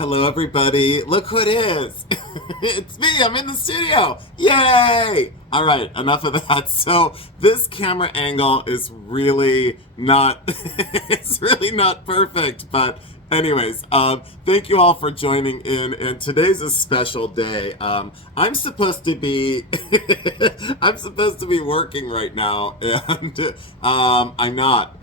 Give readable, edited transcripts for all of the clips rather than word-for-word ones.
Hello, everybody. Look who it is. It's me. I'm in the studio. Yay! All right, enough of that. So this camera angle is really not, it's really not perfect, but anyways, thank you all for joining in, and today's a special day. I'm supposed to be, I'm supposed to be working right now, and I'm not.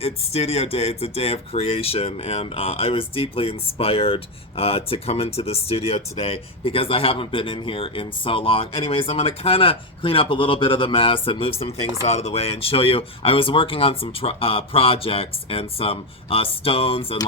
It's studio day. It's a day of creation, and I was deeply inspired to come into the studio today because I haven't been in here in so long. Anyways, I'm gonna kind of clean up a little bit of the mess and move some things out of the way and show you. I was working on some projects and some stones, and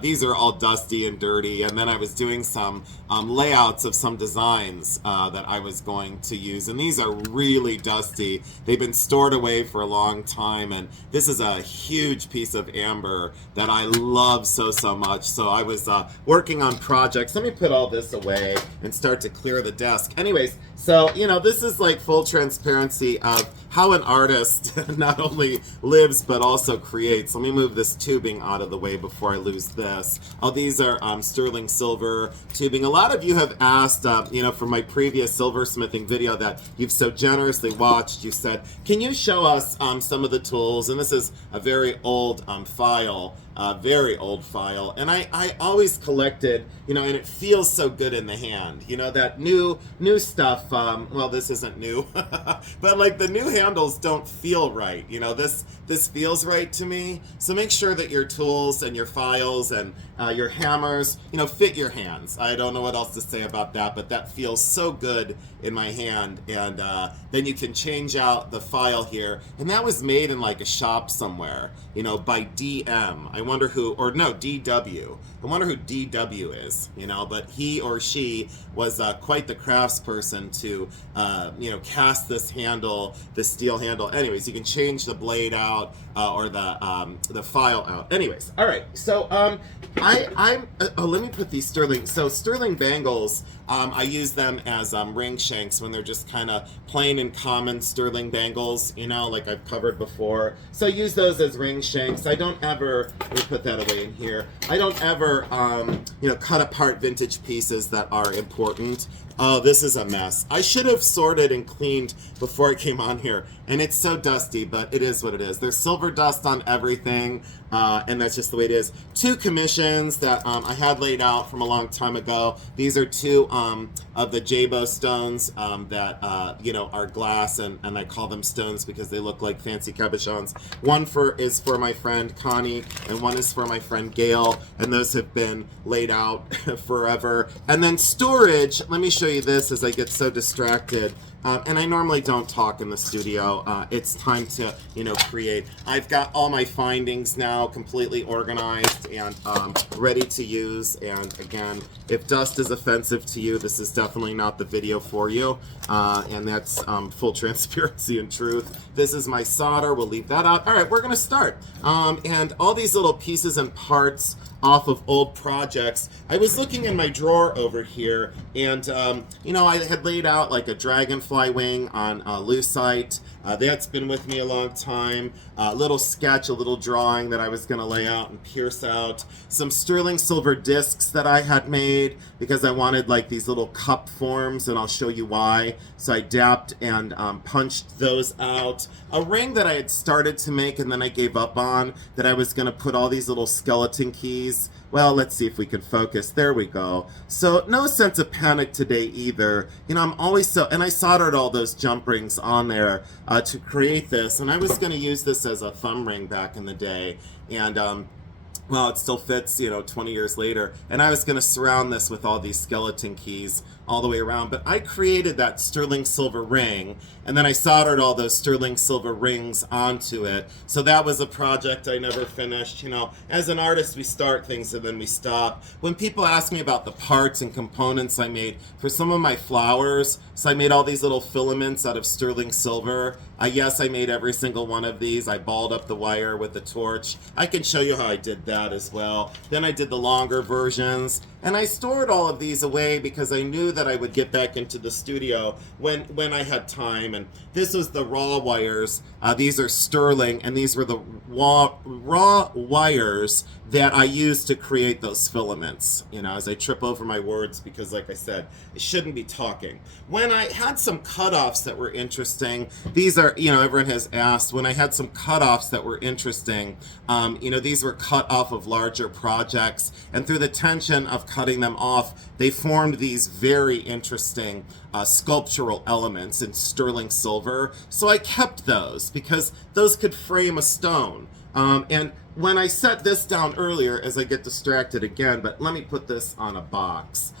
these are all dusty and dirty, and then I was doing some layouts of some designs that I was going to use, and these are really dusty. They've been stored away for a long time, and this is a huge piece of amber that I love so much. So I was working on projects. Let me put all this away and start to clear the desk. Anyways, so this is like full transparency of how an artist not only lives but also creates. Let me move this tubing out of the way before I lose this. Oh, these are sterling silver tubing. A lot of you have asked, from my previous silversmithing video that you've so generously watched, you said, can you show us some of the tools? And this is a very old file. Very old file, and I always collected, and it feels so good in the hand, that new stuff. Well, this isn't new, but like the new handles don't feel right. This feels right to me. So make sure that your tools and your files and your hammers, fit your hands. I don't know what else to say about that, but that feels so good in my hand. And then you can change out the file here, and that was made in like a shop somewhere, by DM. I wonder who, or no, DW. I wonder who DW is, but he or she was quite the craftsperson to, cast this handle, the steel handle. Anyways, you can change the blade out or the file out. Anyways, all right. So let me put these sterling. So sterling bangles, I use them as ring shanks when they're just kind of plain and common sterling bangles, like I've covered before. So I use those as ring shanks. I don't ever, let me put that away in here. I don't ever, cut apart vintage pieces that are important. Oh, this is a mess. I should have sorted and cleaned before I came on here. And it's so dusty, but it is what it is. There's silver dust on everything, and that's just the way it is. Two commissions that I had laid out from a long time ago. These are two of the Jabo stones that, are glass, and I call them stones because they look like fancy cabochons. One is for my friend Connie, and one is for my friend Gail, and those have been laid out forever. And then storage, let me show you this as I get so distracted. And I normally don't talk in the studio. It's time to, create. I've got all my findings now completely organized and ready to use. And again, if dust is offensive to you, this is definitely not the video for you. And that's full transparency and truth. This is my solder. We'll leave that out. All right, we're going to start. And all these little pieces and parts off of old projects. I was looking in my drawer over here, and I had laid out like a dragonfly wing on lucite. That's been with me a long time. A little sketch, a little drawing that I was going to lay out and pierce out. Some sterling silver discs that I had made because I wanted like these little cup forms, and I'll show you why. So I dapped and punched those out. A ring that I had started to make and then I gave up on, that I was going to put all these little skeleton keys. Well, let's see if we can focus. There we go. So no sense of panic today either. I'm always and I soldered all those jump rings on there to create this, and I was going to use this as a thumb ring back in the day, and well, it still fits, 20 years later. And I was going to surround this with all these skeleton keys all the way around. But I created that sterling silver ring, and then I soldered all those sterling silver rings onto it. So that was a project I never finished. As an artist, we start things and then we stop. When people ask me about the parts and components I made for some of my flowers, so I made all these little filaments out of sterling silver. Yes, I made every single one of these. I balled up the wire with a torch. I can show you how I did that as well. Then I did the longer versions, and I stored all of these away because I knew knew that I would get back into the studio when I had time. And this was the raw wires. These are sterling, and these were the raw wires that I used to create those filaments. You know, as I trip over my words, because like I said, I shouldn't be talking. When I had some cutoffs that were interesting, these are, you know, everyone has asked, when I had some cutoffs that were interesting, you know, these were cut off of larger projects, and through the tension of cutting them off, they formed these very interesting sculptural elements in sterling silver. So I kept those because those could frame a stone. And when I set this down earlier, as I get distracted again, but let me put this on a box.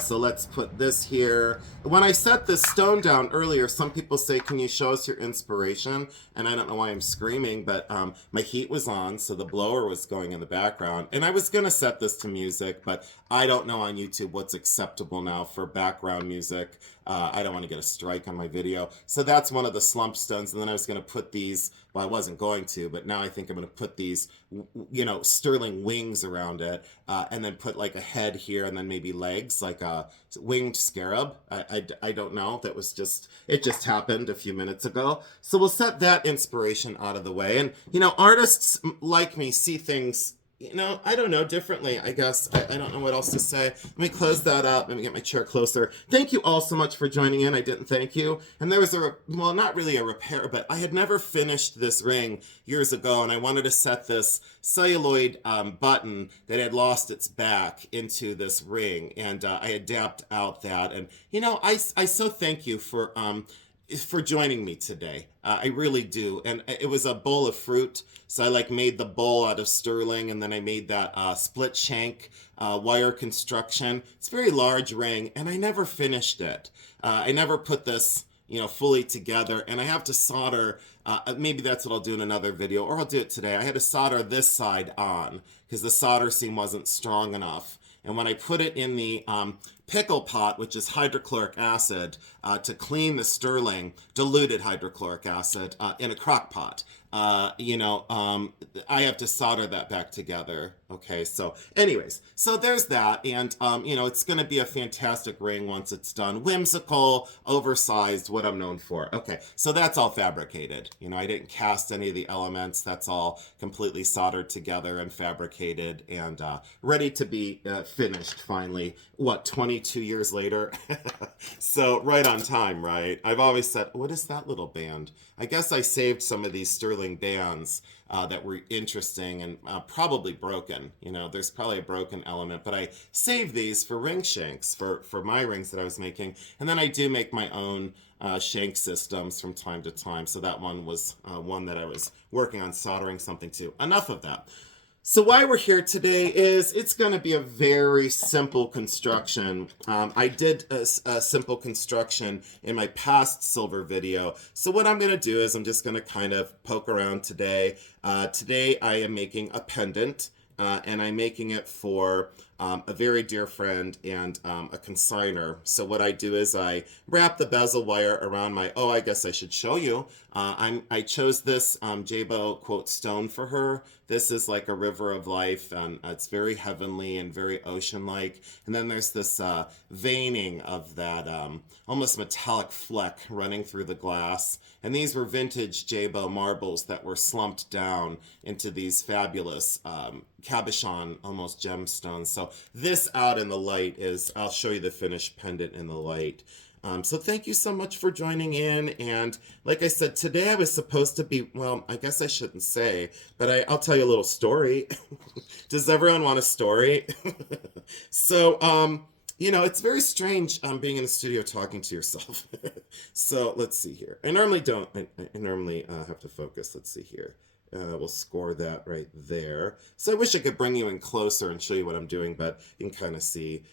So let's put this here. When I set this stone down earlier, some people say, can you show us your inspiration? And I don't know why I'm screaming, but my heat was on, so the blower was going in the background. And I was going to set this to music, but I don't know on YouTube what's acceptable now for background music. I don't want to get a strike on my video. So that's one of the slump stones. And then I was going to put these, well, I wasn't going to, but now I think I'm going to put these, you know, sterling wings around it, and then put like a head here and then maybe legs, like a winged scarab. I don't know. That was just, it just happened a few minutes ago. So we'll set that inspiration out of the way. And, you know, artists like me see things, you know, I don't know, differently, I guess. I don't know what else to say. Let me close that up. Let me get my chair closer. Thank you all so much for joining in. I didn't thank you. And there was well, not really a repair, but I had never finished this ring years ago, and I wanted to set this celluloid button that had lost its back into this ring, and I adapt out that. And, you know, I so thank you for joining me today. I really do. And it was a bowl of fruit. So I like made the bowl out of sterling, and then I made that split shank wire construction. It's a very large ring, and I never finished it. I never put this, you know, fully together, and I have to solder. Maybe that's what I'll do in another video, or I'll do it today. I had to solder this side on because the solder seam wasn't strong enough. And when I put it in the pickle pot, which is hydrochloric acid, to clean the sterling, diluted hydrochloric acid, in a crock pot, you know, I have to solder that back together. Okay, so anyways, so there's that. And, you know, it's going to be a fantastic ring once it's done. Whimsical, oversized, what I'm known for. Okay, so that's all fabricated. You know, I didn't cast any of the elements. That's all completely soldered together and fabricated and ready to be finished finally. What, 22 years later? So right on time, right? I've always said, what is that little band? I guess I saved some of these sterling bands that were interesting and probably broken. You know, there's probably a broken element, but I saved these for ring shanks, for my rings that I was making. And then I do make my own shank systems from time to time. So that one was one that I was working on soldering something to. Enough of that. So why we're here today is it's going to be a very simple construction. I did a simple construction in my past silver video. So what I'm going to do is I'm just going to kind of poke around today. Today I am making a pendant, and I'm making it for a very dear friend and a consignor. So what I do is I wrap the bezel wire around my, oh, I guess I should show you. I chose this Jabo quote stone for her. This is like a river of life, and it's very heavenly and very ocean-like. And then there's this veining of that almost metallic fleck running through the glass. And these were vintage Jabo marbles that were slumped down into these fabulous cabochon, almost gemstones. So this out in the light is, I'll show you the finished pendant in the light. So thank you so much for joining in. And like I said, today I was supposed to be, well, I guess I shouldn't say, but I'll tell you a little story. Does everyone want a story? So, you know, it's very strange being in the studio talking to yourself. So let's see here. I normally don't, I normally have to focus. Let's see here. We'll score that right there. So I wish I could bring you in closer and show you what I'm doing, but you can kind of see.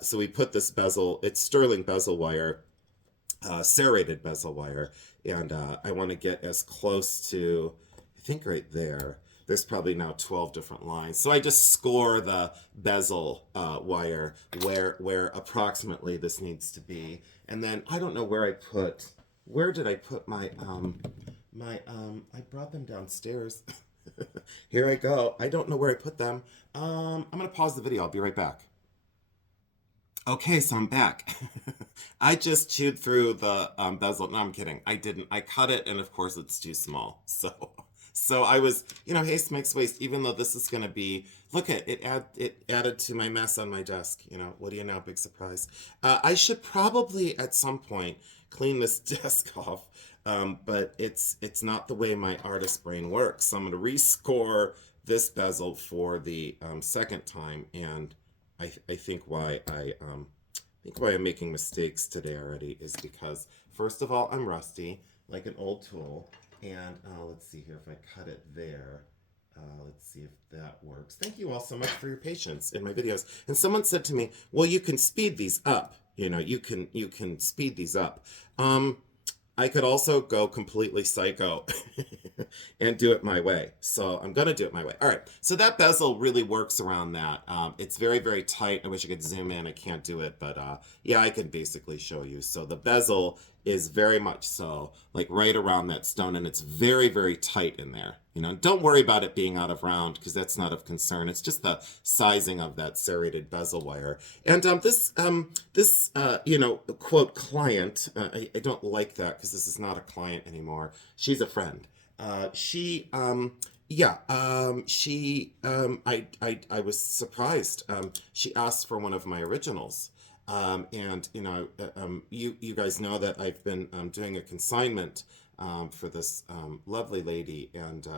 So we put this bezel, it's sterling bezel wire, serrated bezel wire, and I want to get as close to, I think right there. There's probably now 12 different lines. So I just score the bezel wire where approximately this needs to be. And then I don't know where did I put my, I brought them downstairs. Here I go. I don't know where I put them. I'm going to pause the video. I'll be right back. Okay, so I'm back. I just chewed through the bezel. No, I'm kidding. I didn't. I cut it, and of course, it's too small. So I was, haste makes waste. Even though this is gonna be, look at it. It added to my mess on my desk. What do you know? Big surprise. I should probably at some point clean this desk off. But it's not the way my artist brain works. So I'm gonna rescore this bezel for the second time, and I think why I'm making mistakes today already is because first of all I'm rusty like an old tool, and let's see here if I cut it there. Let's see if that works. Thank you all so much for your patience in my videos. And someone said to me, "Well, you can speed these up. You can speed these up." I could also go completely psycho and do it my way. So I'm going to do it my way. All right. So that bezel really works around that. It's very, very tight. I wish I could zoom in. I can't do it. But yeah, I can basically show you. So the bezel is very much so like right around that stone. And it's very, very tight in there. Don't worry about it being out of round because that's not of concern. It's just the sizing of that serrated bezel wire. And this quote client, I don't like that because this is not a client anymore. She's a friend. I was surprised. She asked for one of my originals. And you guys know that I've been doing a consignment for this lovely lady, and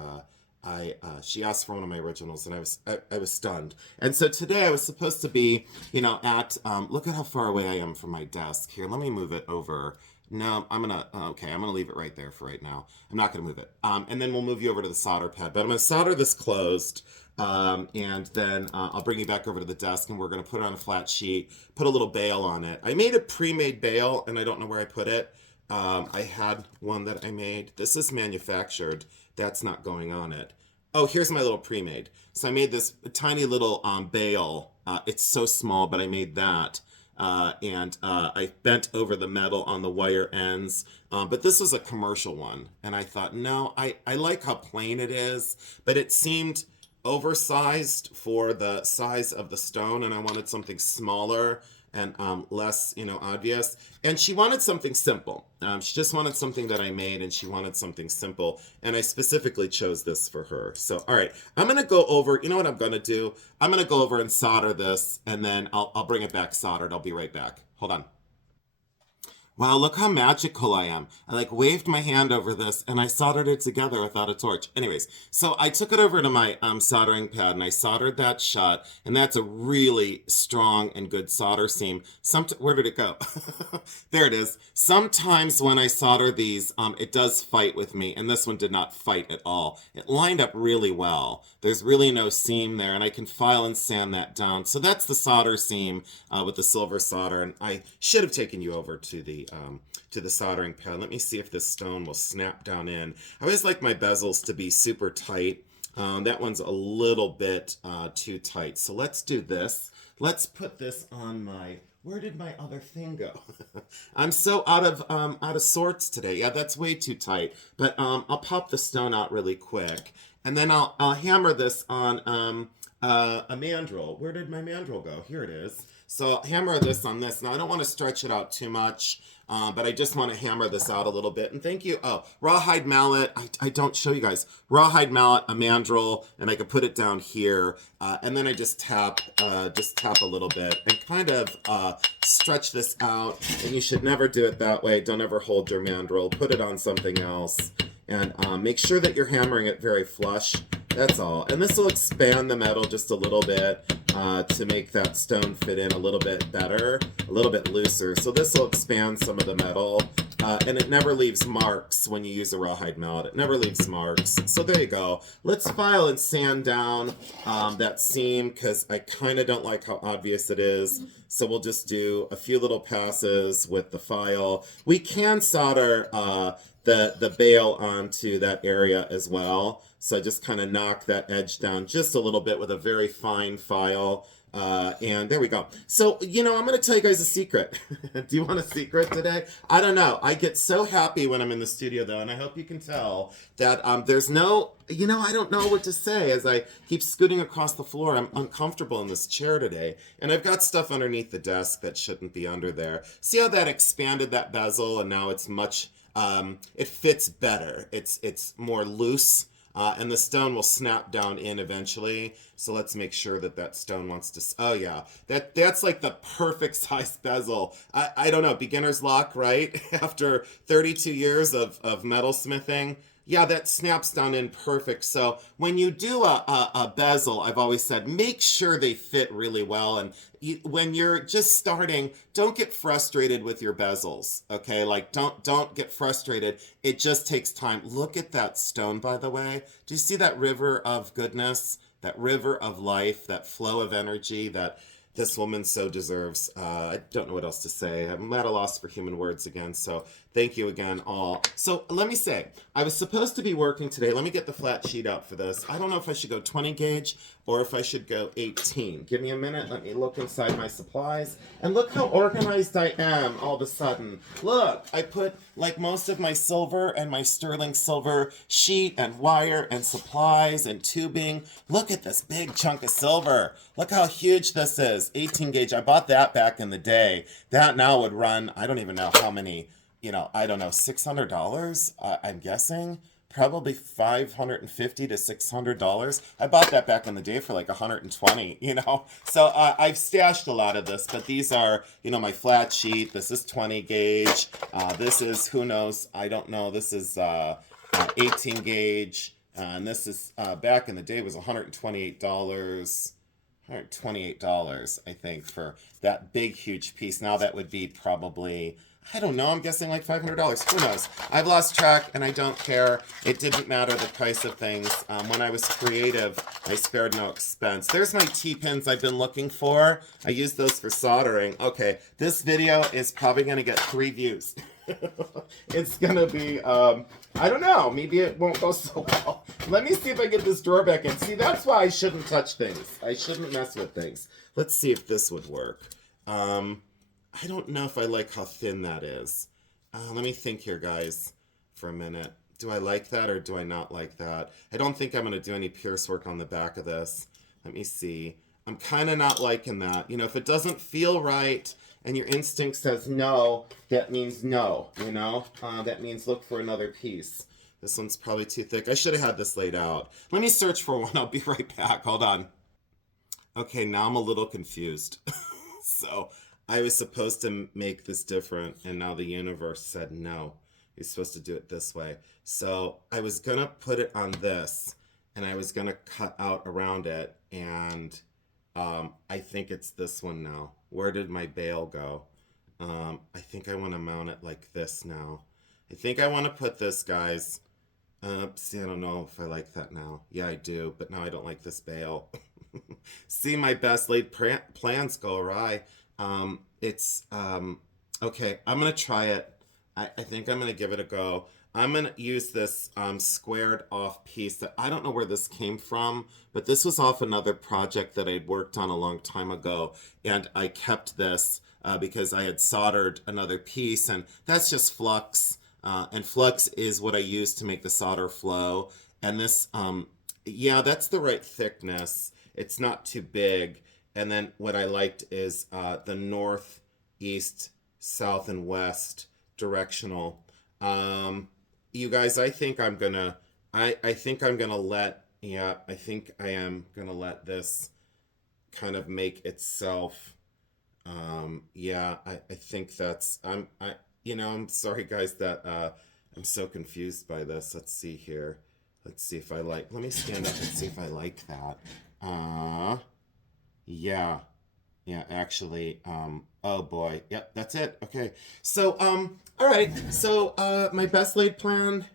she asked for one of my originals, and I was stunned. And so today I was supposed to be at look at how far away I am from my desk. Here, let me move it over. No, I'm gonna leave it right there for right now. I'm not gonna move it. And then we'll move you over to the solder pad. But I'm gonna solder this closed. And then I'll bring you back over to the desk, and we're gonna put it on a flat sheet, put a little bail on it. I made a pre-made bail, and I don't know where I put it. I had one that I made. This is manufactured. That's not going on it. Oh, here's my little pre-made. So I made this tiny little bail. It's so small, but I made that. And I bent over the metal on the wire ends. But this was a commercial one. And I thought, no, I like how plain it is, but it seemed oversized for the size of the stone, and I wanted something smaller and less, obvious. And she wanted something simple. She just wanted something that I made, and she wanted something simple. And I specifically chose this for her. So, all right, I'm going to go over, you know what I'm going to do? I'm going to go over and solder this, and then I'll bring it back soldered. I'll be right back. Hold on. Wow, look how magical I am. I waved my hand over this and I soldered it together without a torch. Anyways, so I took it over to my soldering pad and I soldered that shut, and that's a really strong and good solder seam. Where did it go? There it is. Sometimes when I solder these, it does fight with me, and this one did not fight at all. It lined up really well. There's really no seam there, and I can file and sand that down. So that's the solder seam with the silver solder, and I should have taken you over to the soldering pad. Let me see if this stone will snap down in. I always like my bezels to be super tight. That one's a little bit too tight. So let's do this. Let's put this on my... Where did my other thing go? I'm so out of sorts today. Yeah, that's way too tight. But I'll pop the stone out really quick, and then I'll hammer this on a mandrel. Where did my mandrel go? Here it is. So I'll hammer this on this. Now I don't want to stretch it out too much, but I just want to hammer this out a little bit. And thank you. Oh, rawhide mallet. I don't show you guys. Rawhide mallet, a mandrel, and I can put it down here. And then I just tap a little bit and kind of stretch this out. And you should never do it that way. Don't ever hold your mandrel. Put it on something else. And make sure that you're hammering it very flush. That's all. And this will expand the metal just a little bit to make that stone fit in a little bit better, a little bit looser. So this will expand some of the metal. And it never leaves marks when you use a rawhide mallet. It never leaves marks. So there you go. Let's file and sand down that seam because I kind of don't like how obvious it is. So we'll just do a few little passes with the file. We can solder the bail onto that area as well. So I just kind of knock that edge down just a little bit with a very fine file. And there we go. So, you know, I'm going to tell you guys a secret. Do you want a secret today? I don't know. I get so happy when I'm in the studio, though, and I hope you can tell that there's no, you know, I don't know what to say as I keep scooting across the floor. I'm uncomfortable in this chair today, and I've got stuff underneath the desk that shouldn't be under there. See how that expanded that bezel, and now it's much, it fits better. It's more loose. And the stone will snap down in eventually. So let's make sure that that stone wants to... Oh, yeah. That's like the perfect size bezel. I don't know. Beginner's luck, right? After 32 years of metal smithing. Yeah, that snaps down in perfect. So when you do a bezel, I've always said, make sure they fit really well. And when you're just starting, don't get frustrated with your bezels, okay? Like, don't get frustrated. It just takes time. Look at that stone, by the way. Do you see that river of goodness, that river of life, that flow of energy that this woman so deserves? I don't know what else to say. I'm at a loss for human words again, so thank you again, all. So let me say, I was supposed to be working today. Let me get the flat sheet out for this. I don't know if I should go 20 gauge or if I should go 18. Give me a minute. Let me look inside my supplies. And look how organized I am all of a sudden. Look, I put like most of my silver and my sterling silver sheet and wire and supplies and tubing. Look at this big chunk of silver. Look how huge this is. 18 gauge. I bought that back in the day. That now would run, I don't even know how many, you know, I don't know, $600, I'm guessing. Probably $550 to $600. I bought that back in the day for like 120, you know. So I've stashed a lot of this, but these are, you know, my flat sheet. This is 20 gauge. This is, who knows, I don't know. This is 18 gauge. And this is, back in the day, was $128. $128, I think, for that big, huge piece. Now that would be probably, I don't know, I'm guessing like $500. Who knows? I've lost track, and I don't care. It didn't matter the price of things. When I was creative, I spared no expense. There's my T-pins I've been looking for. I used those for soldering. Okay, this video is probably going to get 3 views. It's going to be, I don't know, maybe it won't go so well. Let me see if I get this drawer back in. See, that's why I shouldn't touch things. I shouldn't mess with things. Let's see if this would work. I don't know if I like how thin that is. Let me think here, guys, for a minute. Do I like that or do I not like that? I don't think I'm going to do any pierce work on the back of this. Let me see. I'm kind of not liking that. You know, if it doesn't feel right and your instinct says no, that means no, you know? That means look for another piece. This one's probably too thick. I should have had this laid out. Let me search for one. I'll be right back. Hold on. Okay, now I'm a little confused. So I was supposed to make this different, and now the universe said no. You're supposed to do it this way. So I was going to put it on this, and I was going to cut out around it, and I think it's this one now. Where did my bail go? I think I want to mount it like this now. I think I want to put this, guys. See, I don't know if I like that now. Yeah, I do, but now I don't like this bail. See, my best laid plans go awry. Okay, I'm going to try it. I think I'm going to give it a go. I'm going to use this squared off piece that I don't know where this came from, but this was off another project that I'd worked on a long time ago, and I kept this because I had soldered another piece, and that's just flux, and flux is what I use to make the solder flow, and this, yeah, that's the right thickness. It's not too big, and then what I liked is the north, east, south, and west directional. You guys, I think I'm gonna, I think I'm gonna let, yeah, I think I am gonna let this kind of make itself. Yeah, I think that's, you know, I'm sorry guys that I'm so confused by this. Let's see here. Let's see if I like, let me stand up and see if I like that. Yeah. Yeah, actually, oh boy. Yep, that's it. Okay. So, all right. So, my best laid plan,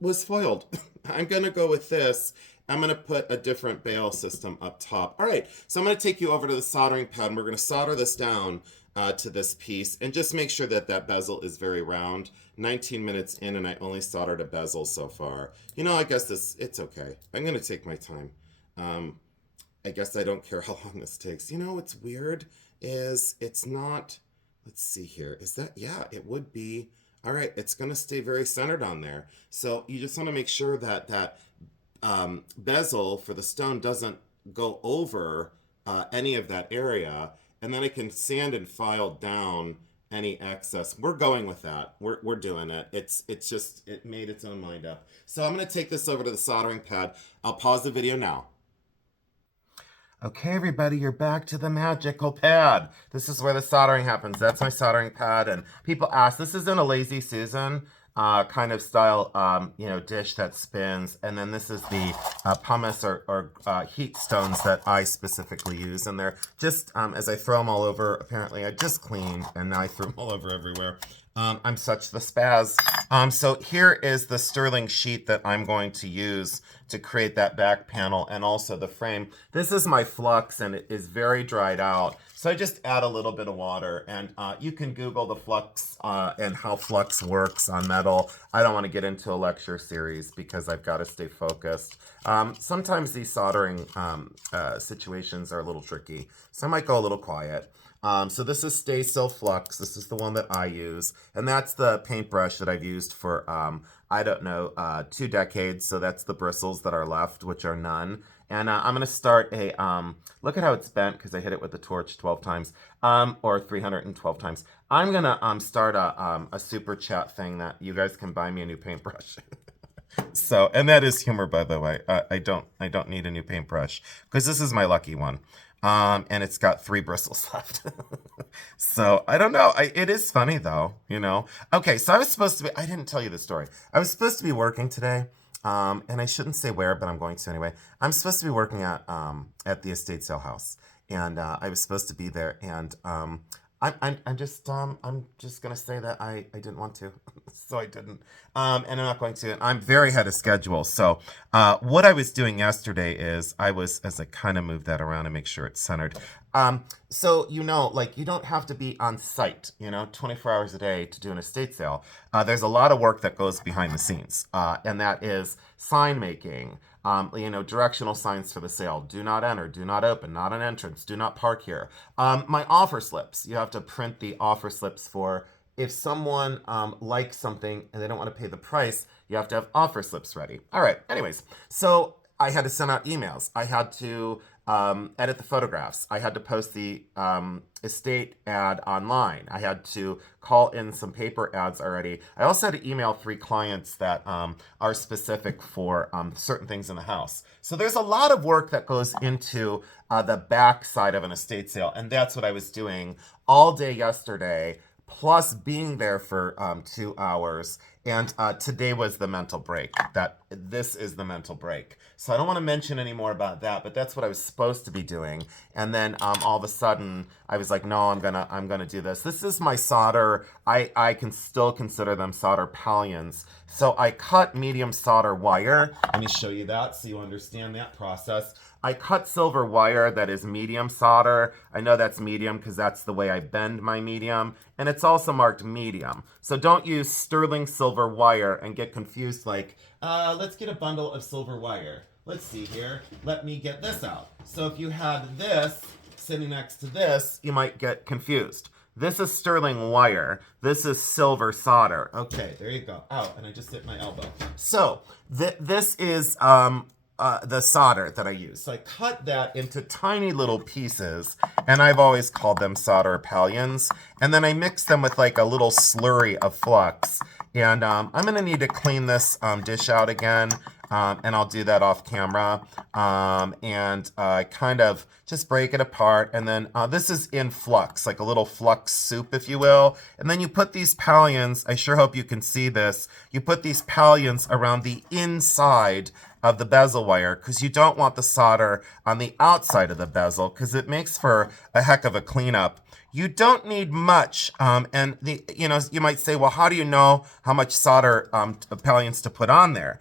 was foiled. I'm going to go with this. I'm going to put a different bail system up top. All right. So I'm going to take you over to the soldering pad and we're going to solder this down. to this piece, and just make sure that that bezel is very round. 19 minutes in, and I only soldered a bezel so far. I guess it's okay. I'm going to take my time. Um, I guess I don't care how long this takes. What's weird is it's not, let's see here. Is that, yeah, it would be. All right, it's going to stay very centered on there. So you just want to make sure that bezel for the stone doesn't go over any of that area. And then I can sand and file down any excess. We're going with that. We're doing it. It's just, it made its own mind up. So I'm going to take this over to the soldering pad. I'll pause the video now. Okay, everybody, you're back to the magical pad. This is where the soldering happens. That's my soldering pad. And people ask, this isn't a Lazy Susan kind of style, dish that spins. And then this is the pumice or heat stones that I specifically use. And they're just, as I throw them all over, apparently I just cleaned and now I threw them all over everywhere. I'm such the spaz. So here is the sterling sheet that I'm going to use to create that back panel and also the frame. This is my flux and it is very dried out. So I just add a little bit of water, and you can Google the flux and how flux works on metal. I don't want to get into a lecture series because I've got to stay focused. Sometimes these soldering situations are a little tricky, so I might go a little quiet. So this is Stay Still Flux. This is the one that I use. And that's the paintbrush that I've used for, 2 decades. So that's the bristles that are left, which are none. And I'm going to start a, look at how it's bent because I hit it with the torch 12 times, or 312 times. I'm going to start a super chat thing that you guys can buy me a new paintbrush. So, and that is humor, by the way. I don't need a new paintbrush because this is my lucky one. And it's got 3 bristles left. So I don't know. It is funny though, Okay, so I was supposed to be, I didn't tell you the story. I was supposed to be working today. And I shouldn't say where, but I'm going to anyway. I'm supposed to be working at the estate sale house. And I was supposed to be there, and I'm just gonna say that I didn't want to, so I didn't, and I'm not going to. And I'm very ahead of schedule. So what I was doing yesterday is as I kind of move that around and make sure it's centered. So you don't have to be on site, 24 hours a day to do an estate sale. There's a lot of work that goes behind the scenes, and that is sign making. Directional signs for the sale. Do not enter, do not open, not an entrance, do not park here. My offer slips. You have to print the offer slips for if someone likes something and they don't want to pay the price, you have to have offer slips ready. All right, anyways, so I had to send out emails. I had to edit the photographs. I had to post the estate ad online. I had to call in some paper ads already. I also had to email 3 clients that are specific for certain things in the house. So there's a lot of work that goes into the back side of an estate sale, and that's what I was doing all day yesterday, plus being there for 2 hours. And today was the mental break. This is the mental break. So I don't want to mention any more about that, but that's what I was supposed to be doing. And then all of a sudden, I was like, no, I'm gonna do this. This is my solder. I can still consider them solder pallions. So I cut medium solder wire. Let me show you that so you understand that process. I cut silver wire that is medium solder. I know that's medium because that's the way I bend my medium. And it's also marked medium. So don't use sterling silver wire and get confused like, let's get a bundle of silver wire. Let's see here. Let me get this out. So if you had this sitting next to this, you might get confused. This is sterling wire. This is silver solder. Okay, there you go. Ow, and I just hit my elbow. So this is the solder that I use. So I cut that into tiny little pieces, and I've always called them solder pallions. And then I mix them with like a little slurry of flux. And I'm gonna need to clean this dish out again, and I'll do that off camera. And kind of just break it apart. And then this is in flux, like a little flux soup, if you will. And then you put these pallions, I sure hope you can see this, you put these pallions around the inside of the bezel wire because you don't want the solder on the outside of the bezel because it makes for a heck of a cleanup. You don't need much, and you might say, well, how do you know how much solder pallions to put on there?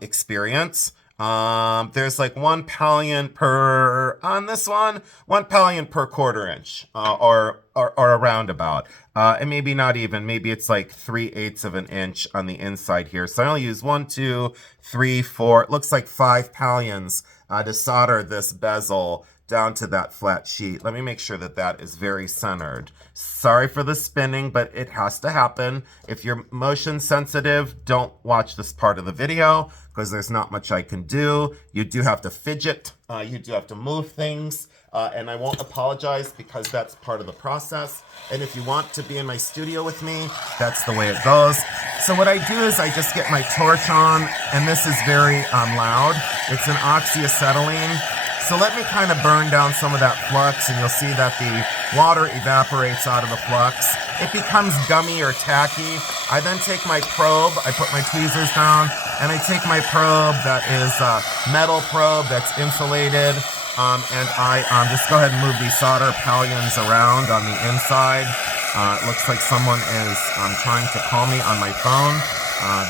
Experience. There's like 1 pallion per, on this one, 1 pallion per quarter-inch, or a roundabout. And maybe not even, maybe it's like 3/8 of an inch on the inside here. So I only use 1, 2, 3, 4, it looks like 5 pallions to solder this bezel down to that flat sheet. Let me make sure that that is very centered. Sorry for the spinning, but it has to happen. If you're motion sensitive, don't watch this part of the video because there's not much I can do. You do have to fidget. You do have to move things. And I won't apologize because that's part of the process. And if you want to be in my studio with me, that's the way it goes. So what I do is I just get my torch on, and this is very loud. It's an oxyacetylene. So let me kind of burn down some of that flux, and you'll see that the water evaporates out of the flux. It becomes gummy or tacky. I then take my probe, I put my tweezers down, and I take my probe that is a metal probe that's insulated, and I just go ahead and move these solder pallions around on the inside. It looks like someone is trying to call me on my phone.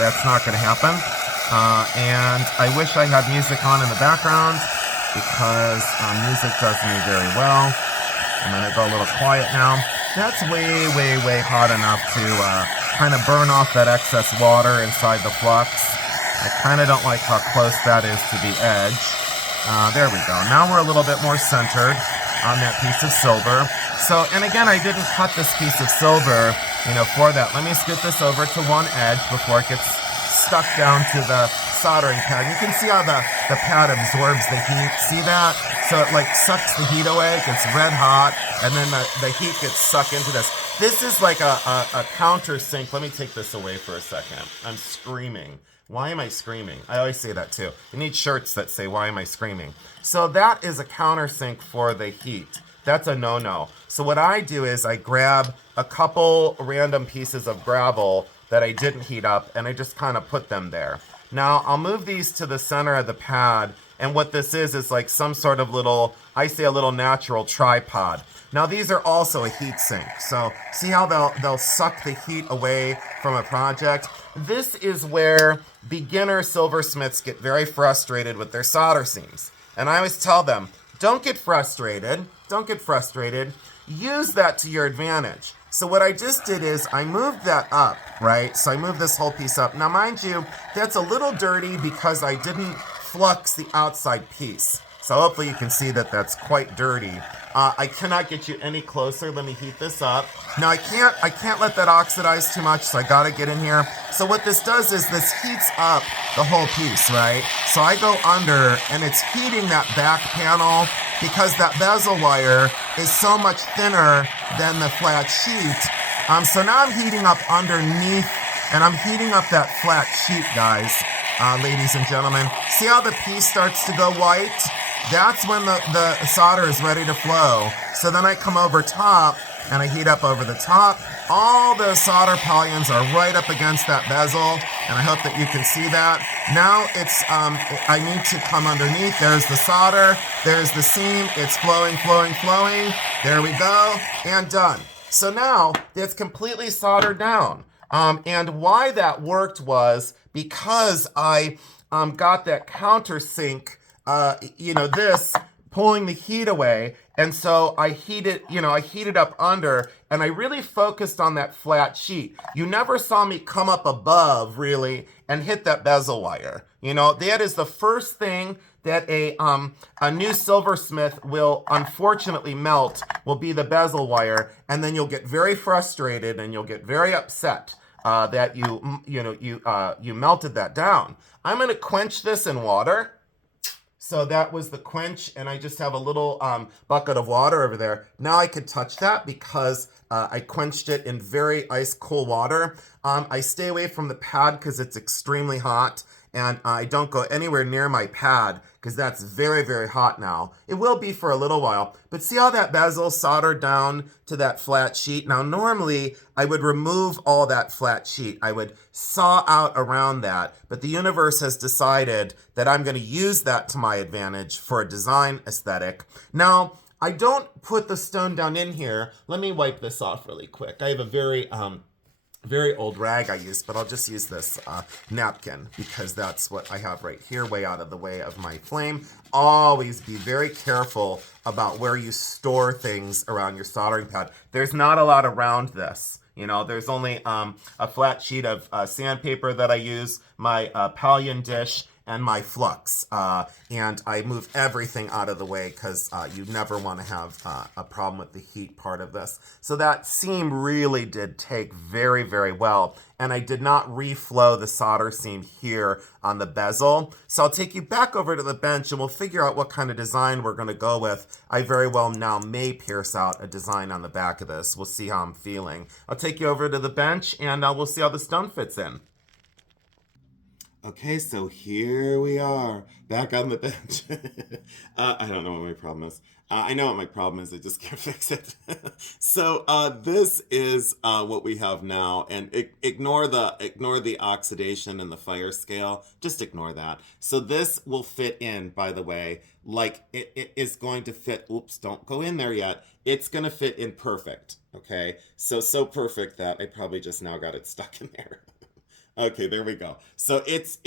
That's not going to happen. And I wish I had music on in the background, because music does me very well. I'm going to go a little quiet now. That's way, way, way hot enough to kind of burn off that excess water inside the flux. I kind of don't like how close that is to the edge. There we go. Now we're a little bit more centered on that piece of silver. So, and again, I didn't cut this piece of silver, for that. Let me scoot this over to one edge before it gets stuck down to the soldering pad. You can see how the pad absorbs the heat. See that? So it like sucks the heat away. It gets red hot, and then the heat gets sucked into this. This is like a countersink. Let me take this away for a second. I'm screaming. Why am I screaming? I always say that too. You need shirts that say, why am I screaming? So that is a countersink for the heat. That's a no-no. So what I do is I grab a couple random pieces of gravel that I didn't heat up, and I just kind of put them there. Now, I'll move these to the center of the pad, and what this is like some sort of little, I say a little natural tripod. Now, these are also a heat sink, so see how they'll suck the heat away from a project? This is where beginner silversmiths get very frustrated with their solder seams. And I always tell them, don't get frustrated, use that to your advantage. So what I just did is I moved that up, right? So I moved this whole piece up. Now, mind you, that's a little dirty because I didn't flux the outside piece. So hopefully you can see that that's quite dirty. I cannot get you any closer. Let me heat this up. Now I can't let that oxidize too much, so I gotta get in here. So what this does is this heats up the whole piece, right? So I go under, and it's heating that back panel because that bezel wire is so much thinner than the flat sheet. So now I'm heating up underneath, and I'm heating up that flat sheet, guys, ladies and gentlemen. See how the piece starts to go white? That's when the solder is ready to flow. So then I come over top, and I heat up over the top. All the solder pallions are right up against that bezel, and I hope that you can see that. Now it's, I need to come underneath. There's the solder, there's the seam, it's flowing, flowing, flowing. There we go, and done. So now it's completely soldered down. And why that worked was because I got that countersink, this pulling the heat away. And so I heated up under, and I really focused on that flat sheet. You never saw me come up above, really, and hit that bezel wire. That is the first thing that a new silversmith will unfortunately melt, will be the bezel wire, and then you'll get very frustrated and you'll get very upset that you melted that down. I'm going to quench this in water. So that was the quench, and I just have a little bucket of water over there. Now I can touch that because I quenched it in very ice cool water. I stay away from the pad because it's extremely hot, and I don't go anywhere near my pad because that's very, very hot now. It will be for a little while, but see how that bezel soldered down to that flat sheet? Now, normally, I would remove all that flat sheet. I would saw out around that, but the universe has decided that I'm going to use that to my advantage for a design aesthetic. Now, I don't put the stone down in here. Let me wipe this off really quick. I have a very very old rag I use, but I'll just use this napkin because that's what I have right here, way out of the way of my flame. Always be very careful about where you store things around your soldering pad. There's not a lot around this. You know, there's only a flat sheet of sandpaper that I use, my pallium dish, and my flux. And I move everything out of the way because you never want to have a problem with the heat part of this. So that seam really did take very, very well. And I did not reflow the solder seam here on the bezel. So I'll take you back over to the bench and we'll figure out what kind of design we're going to go with. I very well now may pierce out a design on the back of this. We'll see how I'm feeling. I'll take you over to the bench and we'll see how the stone fits in. Okay, so here we are, back on the bench. I don't know what my problem is. I know what my problem is, I just can't fix it. So this is what we have now, and ignore the oxidation and the fire scale. Just ignore that. So this will fit in, by the way, like it is going to fit. Oops, don't go in there yet. It's going to fit in perfect, okay? So perfect that I probably just now got it stuck in there. Okay, there we go. So it's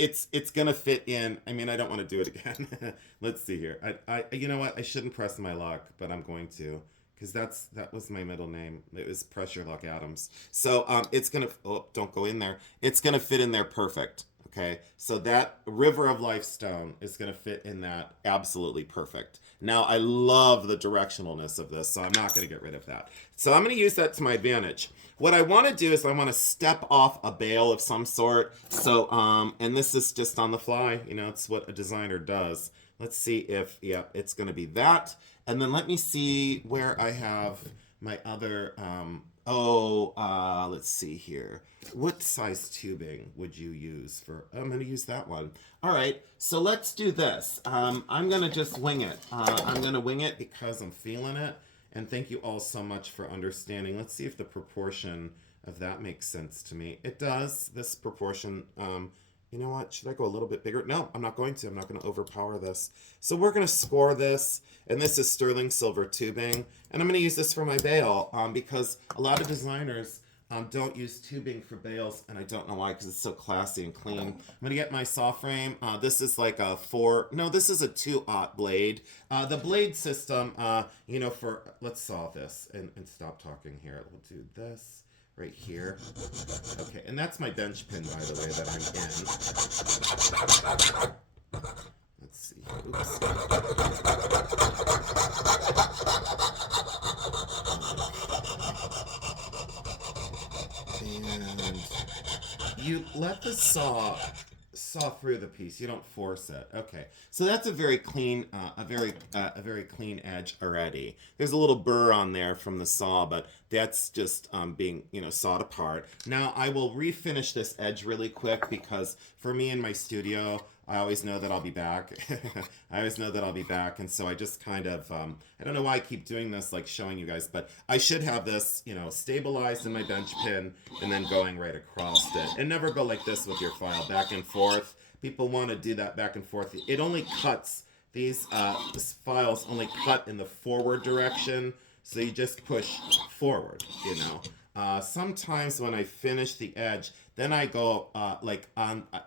gonna fit in. I mean, I don't want to do it again. Let's see here. I you know what? I shouldn't press my luck, but I'm going to, because that was my middle name. It was Pressure Luck Adams. So it's gonna. Oh, don't go in there. It's gonna fit in there perfect. Okay, so that River of Life stone is going to fit in that absolutely perfect. Now, I love the directionalness of this, so I'm not going to get rid of that. So I'm going to use that to my advantage. What I want to do is I want to step off a bale of some sort. So, and this is just on the fly. You know, it's what a designer does. Let's see if, yep, it's going to be that. And then let me see where I have my other, let's see here. What size tubing would you use for, I'm going to use that one. All right, so let's do this. I'm going to just wing it. I'm going to wing it because I'm feeling it. And thank you all so much for understanding. Let's see if the proportion of that makes sense to me. It does, this proportion. You know what? Should I go a little bit bigger? No, I'm not going to. I'm not going to overpower this. So we're going to score this. And this is sterling silver tubing. And I'm going to use this for my bale because a lot of designers don't use tubing for bales. And I don't know why, because it's so classy and clean. I'm going to get my saw frame. This is like a this is a 2/0 blade. The blade system, you know, let's saw this and stop talking here. We'll do this right here. Okay, and that's my bench pin, by the way, that I'm in. Let's see. Oops. And you let the saw through the piece. You don't force it. Okay, so that's a very clean, a very clean edge already. There's a little burr on there from the saw, but that's just being, you know, sawed apart. Now I will refinish this edge really quick because for me in my studio, I always know that I'll be back. I always know that I'll be back, and so I just kind of, I don't know why I keep doing this, like showing you guys, but I should have this, you know, stabilized in my bench pin and then going right across it. And never go like this with your file, back and forth. People want to do that back and forth. It only cuts, these files only cut in the forward direction, so you just push forward, you know. Sometimes when I finish the edge, then I go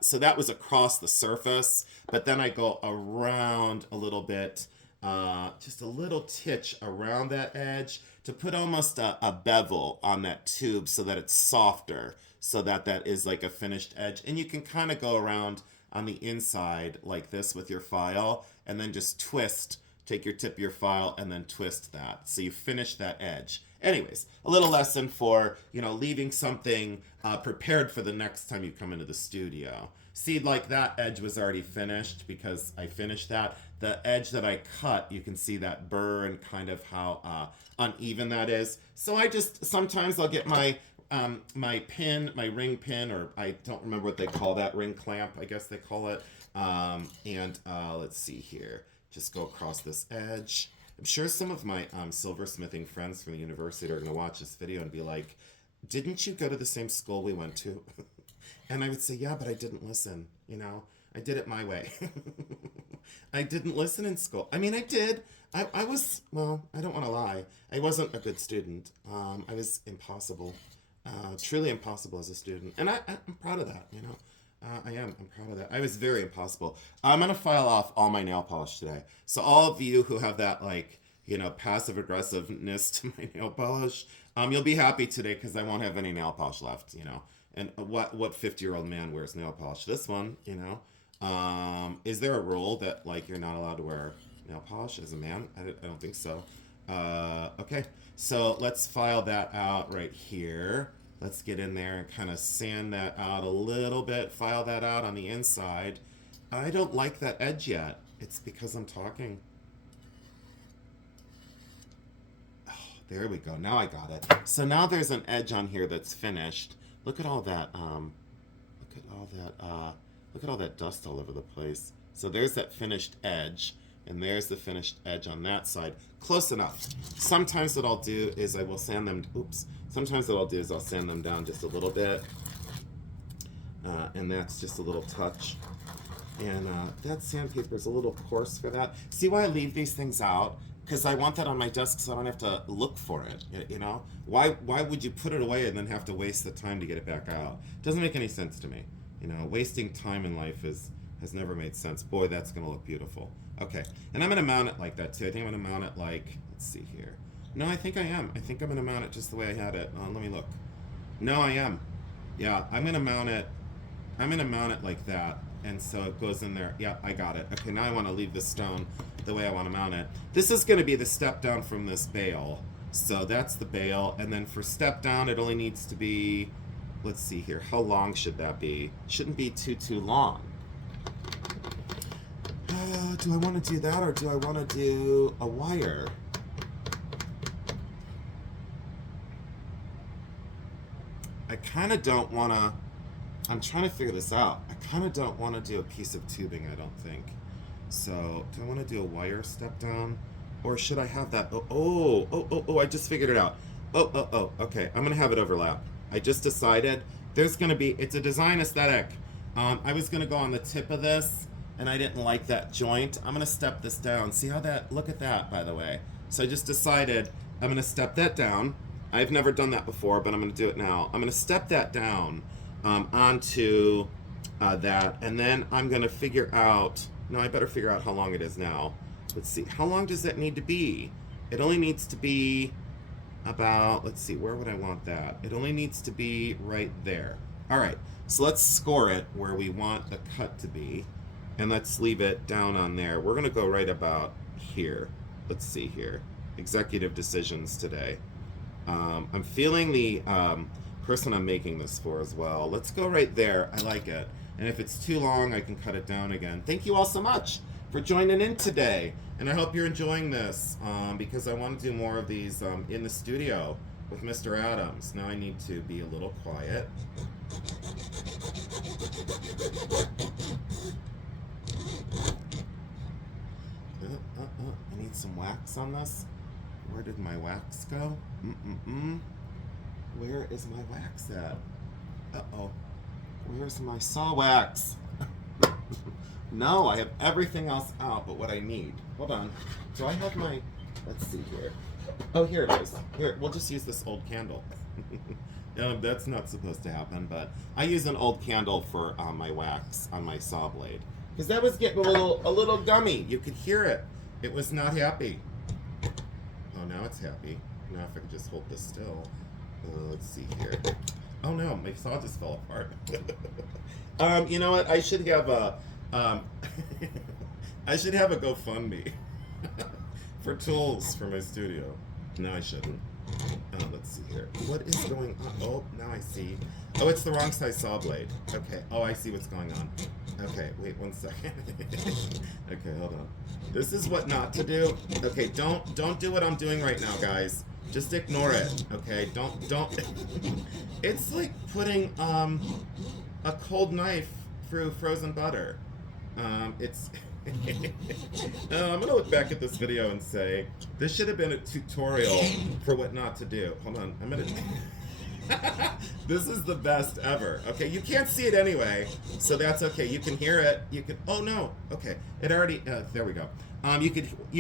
so that was across the surface, but then I go around a little bit, just a little titch around that edge to put almost a bevel on that tube so that it's softer, so that that is like a finished edge. And you can kind of go around on the inside like this with your file and then just twist, take your tip of your file and then twist that. So you finish that edge. Anyways, a little lesson for, you know, leaving something prepared for the next time you come into the studio. See, like that edge was already finished because I finished that. The edge that I cut, you can see that burr and kind of how uneven that is. So I just, sometimes I'll get my my pin, my ring pin, or I don't remember what they call that, ring clamp, I guess they call it. Let's see here. Just go across this edge. I'm sure some of my silversmithing friends from the university are going to watch this video and be like, didn't you go to the same school we went to? And I would say, yeah, but I didn't listen, you know? I did it my way. I didn't listen in school. I mean, I did. I was, well, I don't want to lie. I wasn't a good student. I was impossible. Truly impossible as a student. And I'm proud of that, you know. I am. I'm proud of that. I was very impossible. I'm going to file off all my nail polish today. So all of you who have that, like, you know, passive aggressiveness to my nail polish, you'll be happy today because I won't have any nail polish left, you know. And what 50-year-old man wears nail polish? This one, you know. Is there a rule that, like, you're not allowed to wear nail polish as a man? I don't think so. Okay, so let's file that out right here. Let's get in there and kind of sand that out a little bit. File that out on the inside. I don't like that edge yet. It's because I'm talking. Oh, there we go. Now I got it. So now there's an edge on here that's finished. Look at all that. Look at all that dust all over the place. So there's that finished edge. And there's the finished edge on that side. Close enough. Sometimes what I'll do is I will sand them, sometimes what I'll do is I'll sand them down just a little bit. And that's just a little touch. And that sandpaper is a little coarse for that. See why I leave these things out? Because I want that on my desk so I don't have to look for it, you know? Why would you put it away and then have to waste the time to get it back out? It doesn't make any sense to me. You know, wasting time in life has never made sense. Boy, that's going to look beautiful. Okay, and I'm going to mount it like that too. I think I'm going to mount it like, let's see here. No, I think I am. I think I'm going to mount it just the way I had it. Let me look. No, I am. Yeah, I'm going to mount it. I'm going to mount it like that. And so it goes in there. Yeah, I got it. Okay, now I want to leave the stone the way I want to mount it. This is going to be the step down from this bail. So that's the bail. And then for step down, it only needs to be, let's see here. How long should that be? Shouldn't be too long. Do I want to do that or do I want to do a wire? I kind of don't want to, I'm trying to figure this out. I kind of don't want to do a piece of tubing, I don't think. So, do I want to do a wire step down? Or should I have that? I just figured it out. Okay, I'm going to have it overlap. I just decided there's going to be, it's a design aesthetic. I was going to go on the tip of this, and I didn't like that joint. I'm going to step this down. See how that, look at that, by the way. So I just decided I'm going to step that down. I've never done that before, but I'm going to do it now. I'm going to step that down onto that, and then I'm going to figure out, no, I better figure out how long it is now. Let's see, how long does that need to be? It only needs to be about, let's see, where would I want that? It only needs to be right there. All right, so let's score it where we want the cut to be. And let's leave it down on there. We're going to go right about here. Let's see here. Executive decisions today. I'm feeling the person I'm making this for as well. Let's go right there. I like it. And if it's too long, I can cut it down again. Thank you all so much for joining in today. And I hope you're enjoying this because I want to do more of these in the studio with Mr. Adams. Now I need to be a little quiet. I need some wax on this. Where did my wax go? Where is my wax at? Where's my saw wax? No, I have everything else out but what I need. Hold on. Do I have my... Let's see here. Oh, here it is. Here, we'll just use this old candle. That's not supposed to happen, but I use an old candle for my wax on my saw blade. Because that was getting a little gummy. You could hear it. It was not happy. Oh, now it's happy. Now if I could just hold this still. Let's see here. Oh no, my saw just fell apart. You know what? I should have a I should have a GoFundMe for tools for my studio. No, I shouldn't. Let's see here. What is going on? Oh, now I see. Oh, it's the wrong size saw blade. Okay. Oh, I see what's going on. Okay, wait 1 second. Okay, hold on. This is what not to do. Okay, don't do what I'm doing right now, guys. Just ignore it. Okay, don't. It's like putting a cold knife through frozen butter. It's. I'm gonna look back at this video and say this should have been a tutorial for what not to do. Hold on, I'm gonna. This is the best ever. Okay, you can't see it anyway, so that's okay. You can hear it. You can. Oh no. Okay, it already. There we go. You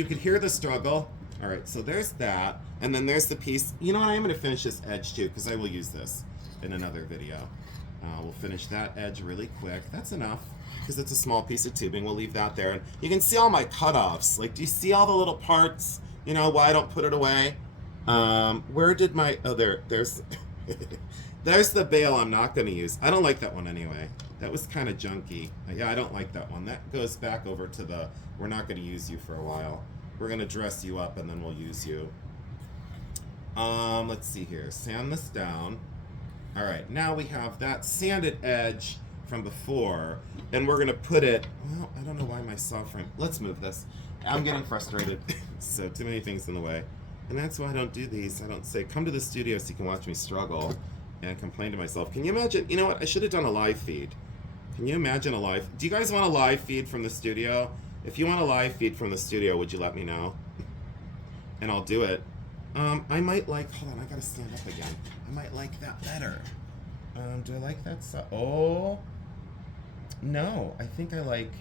could hear the struggle. All right, so there's that, and then there's the piece. You know what? I'm gonna finish this edge too because I will use this. in another video. We'll finish that edge really quick. That's enough, because it's a small piece of tubing. We'll leave that there. And you can see all my cutoffs. Like, do you see all the little parts? You know, why I don't put it away? Where did my, oh, there's, there's the bail I'm not going to use. I don't like that one anyway. That was kind of junky. Yeah, I don't like that one. That goes back over to the, we're not going to use you for a while. We're going to dress you up and then we'll use you. Let's see here. Sand this down. All right, now we have that sanded edge from before, and we're gonna put it, well, I don't know why my saw frame, let's move this. I'm getting frustrated, so too many things in the way. And that's why I don't do these. I don't say, come to the studio so you can watch me struggle and complain to myself. Can you imagine, you know what, I should have done a live feed. Can you imagine a live, do you guys want a live feed from the studio? If you want a live feed from the studio, would you let me know? And I'll do it. I might like, hold on, I gotta stand up again. I might like that better. Do I like that side? Oh, no, I think I like,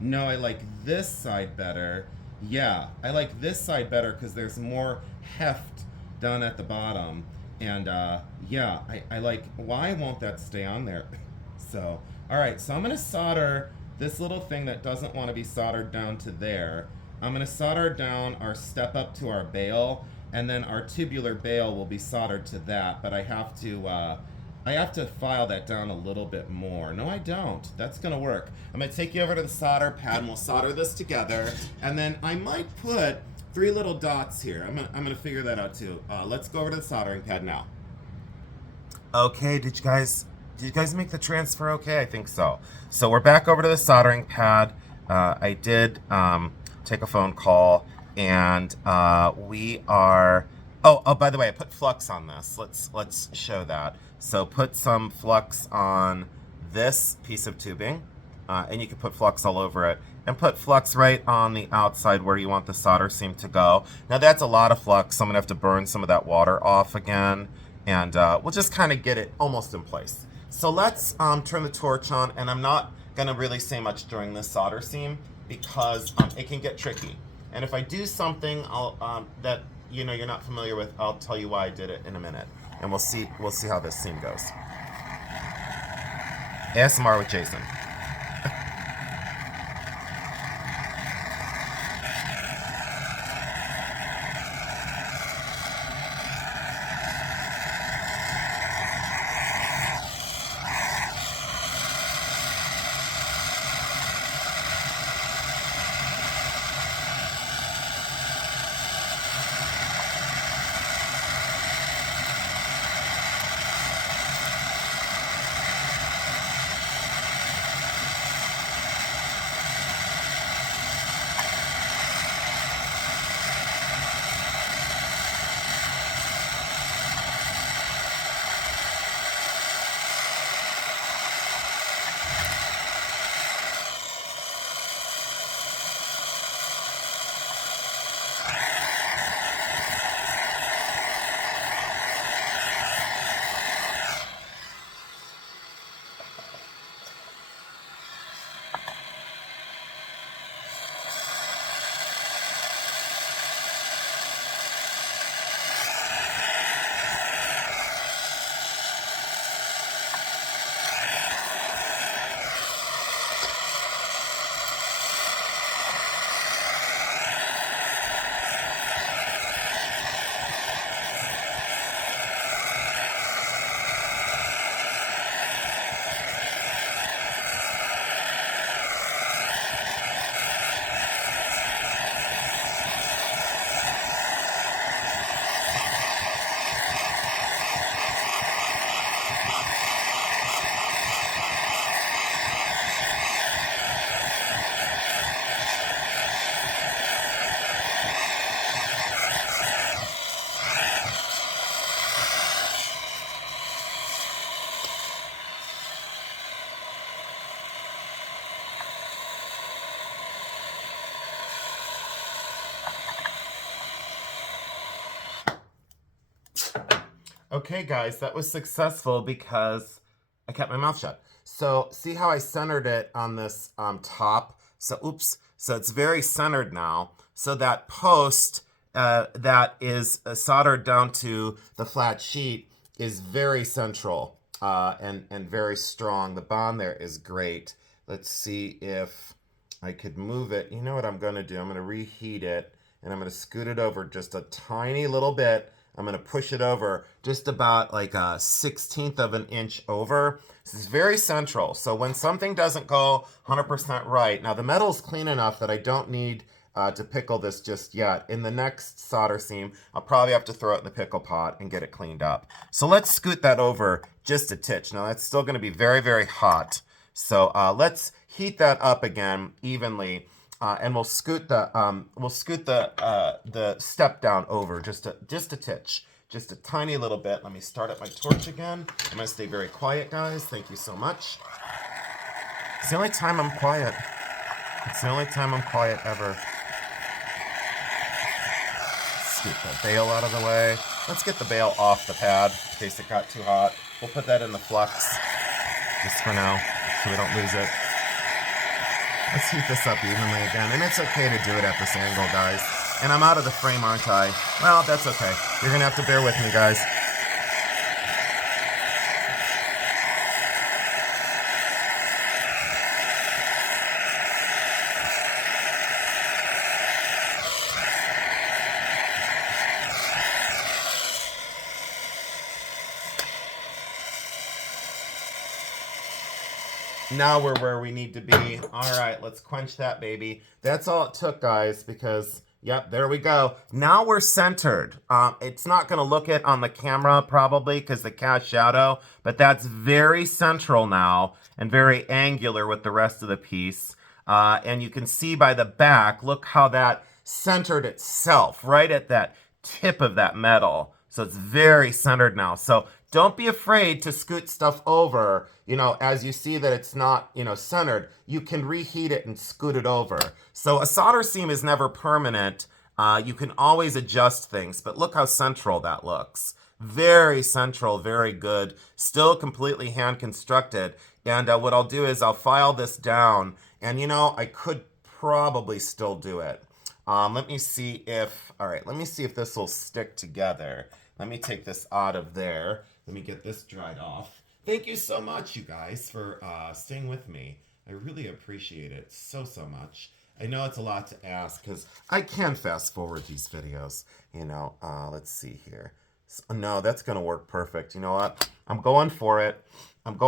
no, I like this side better. Yeah, I like this side better because there's more heft down at the bottom. And yeah, I like, why won't that stay on there? So, all right, so I'm gonna solder this little thing that doesn't want to be soldered down to there. I'm gonna solder down our step up to our bail, and then our tubular bail will be soldered to that, but I have to file that down a little bit more. No, I don't. That's gonna work. I'm gonna take you over to the solder pad and we'll solder this together, and then I might put 3 little dots here. I'm gonna figure that out too. Let's go over to the soldering pad now. Okay, did you guys make the transfer okay? I think so. So we're back over to the soldering pad. I did take a phone call, and we are, oh, by the way, I put flux on this. Let's show that. So put some flux on this piece of tubing, and you can put flux all over it, and put flux right on the outside where you want the solder seam to go. Now that's a lot of flux, so I'm gonna have to burn some of that water off again, and we'll just kind of get it almost in place. So let's turn the torch on, and I'm not gonna really say much during this solder seam because it can get tricky. And if I do something that you know you're not familiar with, I'll tell you why I did it in a minute, and we'll see how this seam goes. ASMR with Jason. Okay, guys, that was successful because I kept my mouth shut. So see how I centered it on this top? So, oops. So it's very centered now. So that post that is soldered down to the flat sheet is very central. and very strong. The bond there is great. Let's see if I could move it. You know what I'm going to do? I'm going to reheat it, and I'm going to scoot it over just a tiny little bit. I'm going to push it over just about like a 1/16 of an inch over. This is very central. So when something doesn't go 100% right, now the metal is clean enough that I don't need to pickle this just yet. In the next solder seam, I'll probably have to throw it in the pickle pot and get it cleaned up. So let's scoot that over just a titch. Now that's still going to be very, very hot. So let's heat that up again evenly, and we'll scoot the step down over just a titch, just a tiny little bit. Let me start up my torch again. I'm gonna stay very quiet, guys. Thank you so much. It's the only time I'm quiet. It's the only time I'm quiet ever. Scoot the bail out of the way. Let's get the bail off the pad in case it got too hot. We'll put that in the flux just for now so we don't lose it. Let's heat this up evenly again, and it's okay to do it at this angle, guys. And I'm out of the frame, aren't I? Well, that's okay. You're gonna have to bear with me, guys. Now we're where we need to be. All right, let's quench that baby. That's all it took, guys, because, yep, there we go. Now we're centered. It's not going to look it on the camera, probably, because the cast shadow, but that's very central now and very angular with the rest of the piece. And you can see by the back, look how that centered itself right at that tip of that metal. So it's very centered now. So don't be afraid to scoot stuff over, as you see that it's not, centered. You can reheat it and scoot it over. So a solder seam is never permanent. You can always adjust things, but look how central that looks. Very central, very good. Still completely hand constructed. And what I'll do is I'll file this down, and I could probably still do it. Let me see if this will stick together. Let me take this out of there. Let me get this dried off. Thank you so much, you guys, for staying with me. I really appreciate it so much. I know it's a lot to ask because I can fast forward these videos. Let's see here. No, that's going to work perfect. You know what? I'm going for it. I'm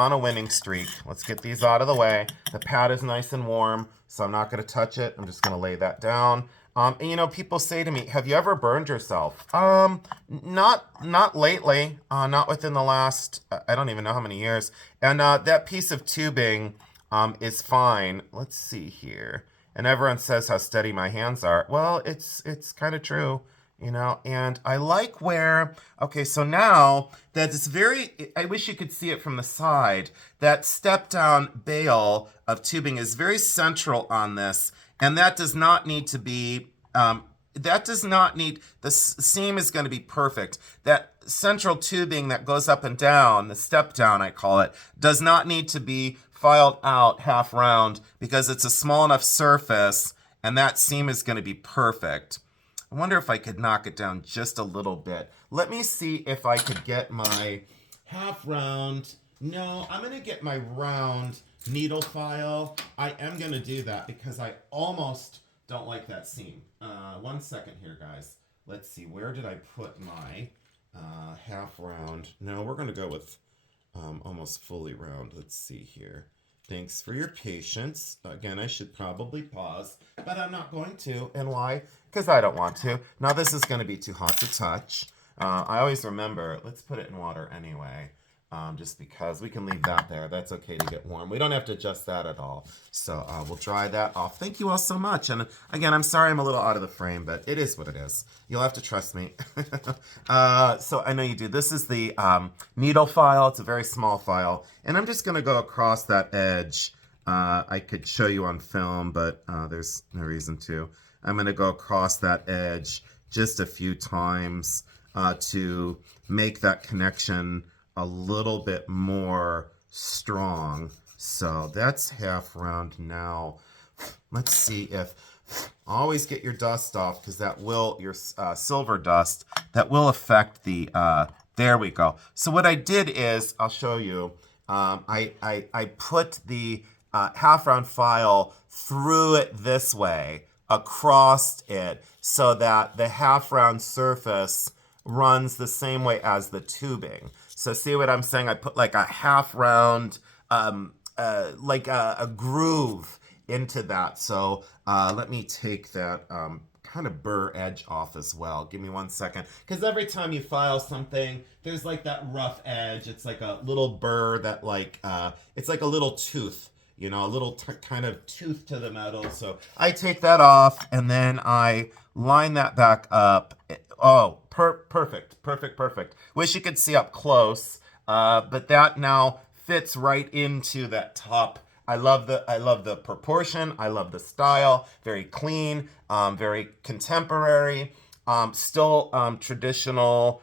on a winning streak. Let's get these out of the way. The pad is nice and warm, so I'm not going to touch it. I'm just going to lay that down. And people say to me, have you ever burned yourself? Not lately, not within the last, I don't even know how many years. And that piece of tubing is fine. Let's see here. And everyone says how steady my hands are. Well, it's kind of true, and I like where, okay, so now that it's I wish you could see it from the side. That step down bail of tubing is very central on this. And that does not need to be, the seam is going to be perfect. That central tubing that goes up and down, the step down I call it, does not need to be filed out half round because it's a small enough surface and that seam is going to be perfect. I wonder if I could knock it down just a little bit. Let me see if I could get my half round. No, I'm going to get my round needle file. I am going to do that because I almost don't like that seam. 1 second here, guys. Let's see. Where did I put my half round? No, we're going to go with almost fully round. Let's see here. Thanks for your patience. Again, I should probably pause, but I'm not going to. And why? Because I don't want to. Now, this is going to be too hot to touch. I always remember, let's put it in water anyway. Just because we can leave that there. That's okay to get warm. We don't have to adjust that at all. So we'll dry that off. Thank you all so much. And again, I'm sorry I'm a little out of the frame, but it is what it is. You'll have to trust me. So I know you do. This is the needle file. It's a very small file. And I'm just going to go across that edge. I could show you on film, but there's no reason to. I'm going to go across that edge just a few times to make that connection a little bit more strong. So that's half round now. Let's see if, always get your dust off because that will, your silver dust, that will affect the There we go. So what I did is, I'll show you, I put the half round file through it this way, across it, so that the half round surface runs the same way as the tubing. So see what I'm saying? I put like a half round, like a groove into that. So let me take that kind of burr edge off as well. Give me 1 second. Because every time you file something, there's like that rough edge. It's like a little burr that like, it's like a little tooth, you know, a little kind of tooth to the metal. So I take that off and then I line that back up. Oh, perfect, perfect, perfect. Wish you could see up close, but that now fits right into that top. I love the proportion. I love the style. Very clean, very contemporary, still traditional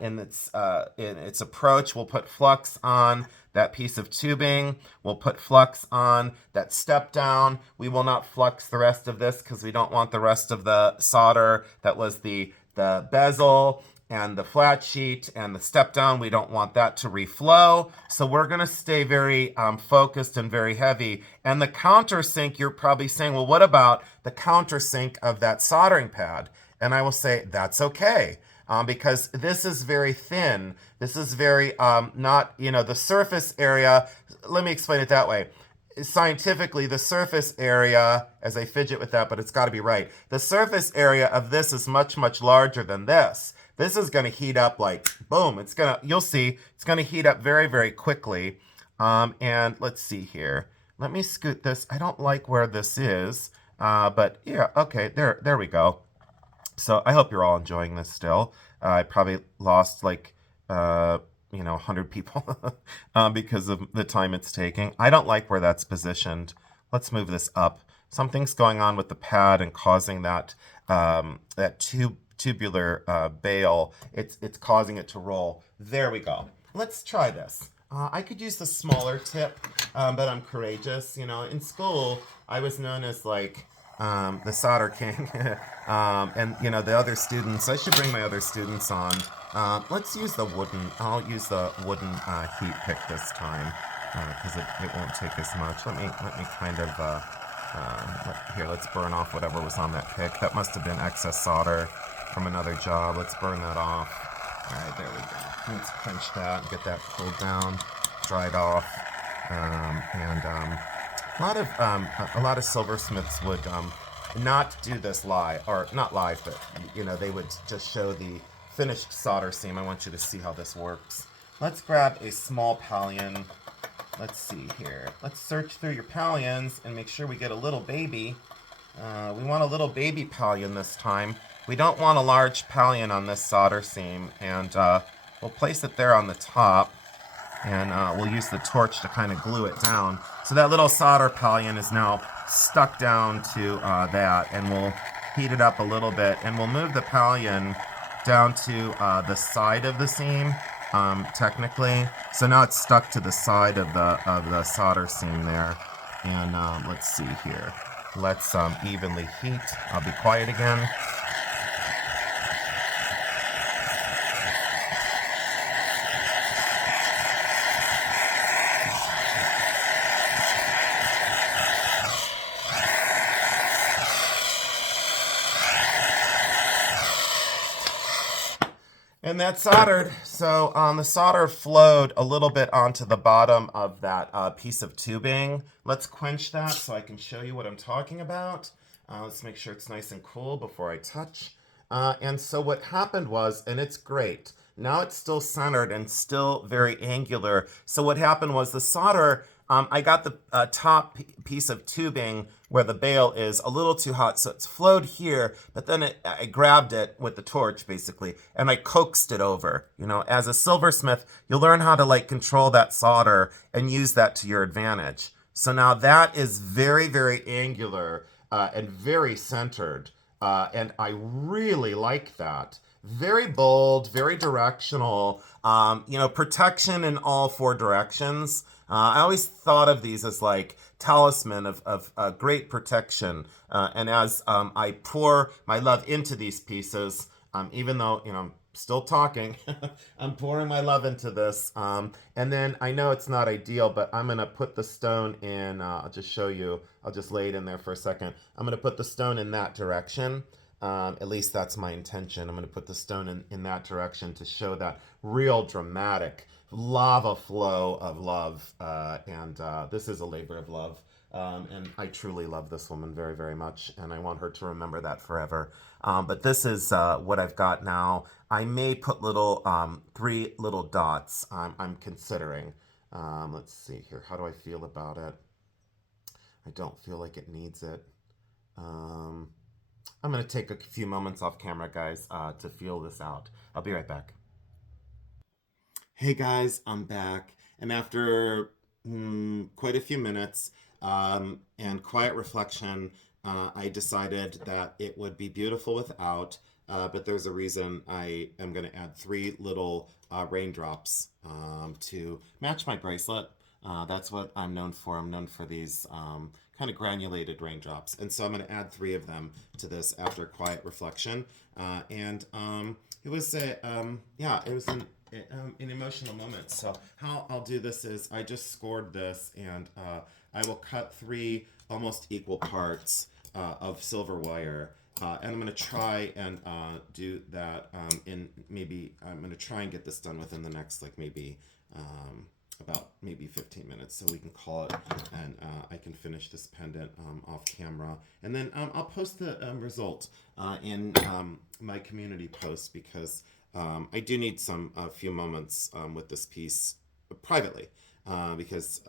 in its approach. We'll put flux on that piece of tubing. We'll put flux on that step down. We will not flux the rest of this because we don't want the rest of the solder that was the bezel and the flat sheet and the step down. We don't want that to reflow. So we're gonna stay very focused and very heavy. And the countersink, you're probably saying, well, what about the countersink of that soldering pad? And I will say, that's okay. Because this is very thin. This is very not, you know, the surface area. Let me explain it that way. Scientifically, the surface area, as I fidget with that, but it's got to be right. The surface area of this is much, much larger than this. This is going to heat up like, boom, it's going to, you'll see, it's going to heat up very, very quickly. And let's see here. Let me scoot this. I don't like where this is, but yeah, okay, there we go. So I hope you're all enjoying this still. I probably lost like, 100 people because of the time it's taking. I don't like where that's positioned. Let's move this up. Something's going on with the pad and causing that tubular bail. It's causing it to roll. There we go. Let's try this. I could use the smaller tip, but I'm courageous. You know, in school, I was known as like the solder king. And, you know, the other students, I should bring my other students on. Let's use the wooden, I'll use the wooden heat pick this time, because it won't take as much. Let me kind of, here, let's burn off whatever was on that pick. That must have been excess solder from another job. Let's burn that off. All right, there we go. Let's pinch that and get that cooled down, dried off. A lot of silversmiths would not do this live, or not live, but you know, they would just show the finished solder seam. I want you to see how this works. Let's grab a small pallion. Let's see here. Let's search through your pallions and make sure we get a little baby. We want a little baby pallion this time. We don't want a large pallion on this solder seam, and we'll place it there on the top, and we'll use the torch to kind of glue it down. So that little solder pallion is now stuck down to that, and we'll heat it up a little bit, and we'll move the pallion down to the side of the seam, technically. So now it's stuck to the side of the solder seam there. And let's see here. Let's evenly heat. I'll be quiet again. And that's soldered. So the solder flowed a little bit onto the bottom of that piece of tubing. Let's quench that so I can show you what I'm talking about. Let's make sure it's nice and cool before I touch. And so what happened was, and it's great, now it's still centered and still very angular. So what happened was the solder, I got the top piece of tubing where the bail is a little too hot, so it's flowed here, but then I grabbed it with the torch, basically, and I coaxed it over. You know, as a silversmith, you'll learn how to, like, control that solder and use that to your advantage. So now that is very, very angular and very centered, and I really like that. Very bold, very directional, you know, protection in all four directions. I always thought of these as like talisman of great protection. And as I pour my love into these pieces, even though, you know, I'm still talking. I'm pouring my love into this. And then I know it's not ideal, but I'm going to put the stone in. I'll just show you. I'll just lay it in there for a second. I'm going to put the stone in that direction. At least that's my intention. I'm going to put the stone in that direction to show that real dramatic lava flow of love. And this is a labor of love. And I truly love this woman very, very much, and I want her to remember that forever. But this is what I've got now. I may put little 3 little dots. I'm considering. Let's see here. How do I feel about it? I don't feel like it needs it. I'm going to take a few moments off camera, guys, to feel this out. I'll be right back. Hey guys, I'm back. And after quite a few minutes and quiet reflection, I decided that it would be beautiful without, but there's a reason I am going to add 3 little raindrops to match my bracelet. That's what I'm known for. I'm known for these kind of granulated raindrops. And so I'm going to add 3 of them to this after quiet reflection. And it was it was an emotional moment. So how I'll do this is I just scored this, and I will cut 3 almost equal parts of silver wire. And I'm going to try and do that in maybe, I'm going to try and get this done within the next about maybe 15 minutes, so we can call it, and I can finish this pendant off camera, and then I'll post the result in my community post, because I do need a few moments with this piece privately, because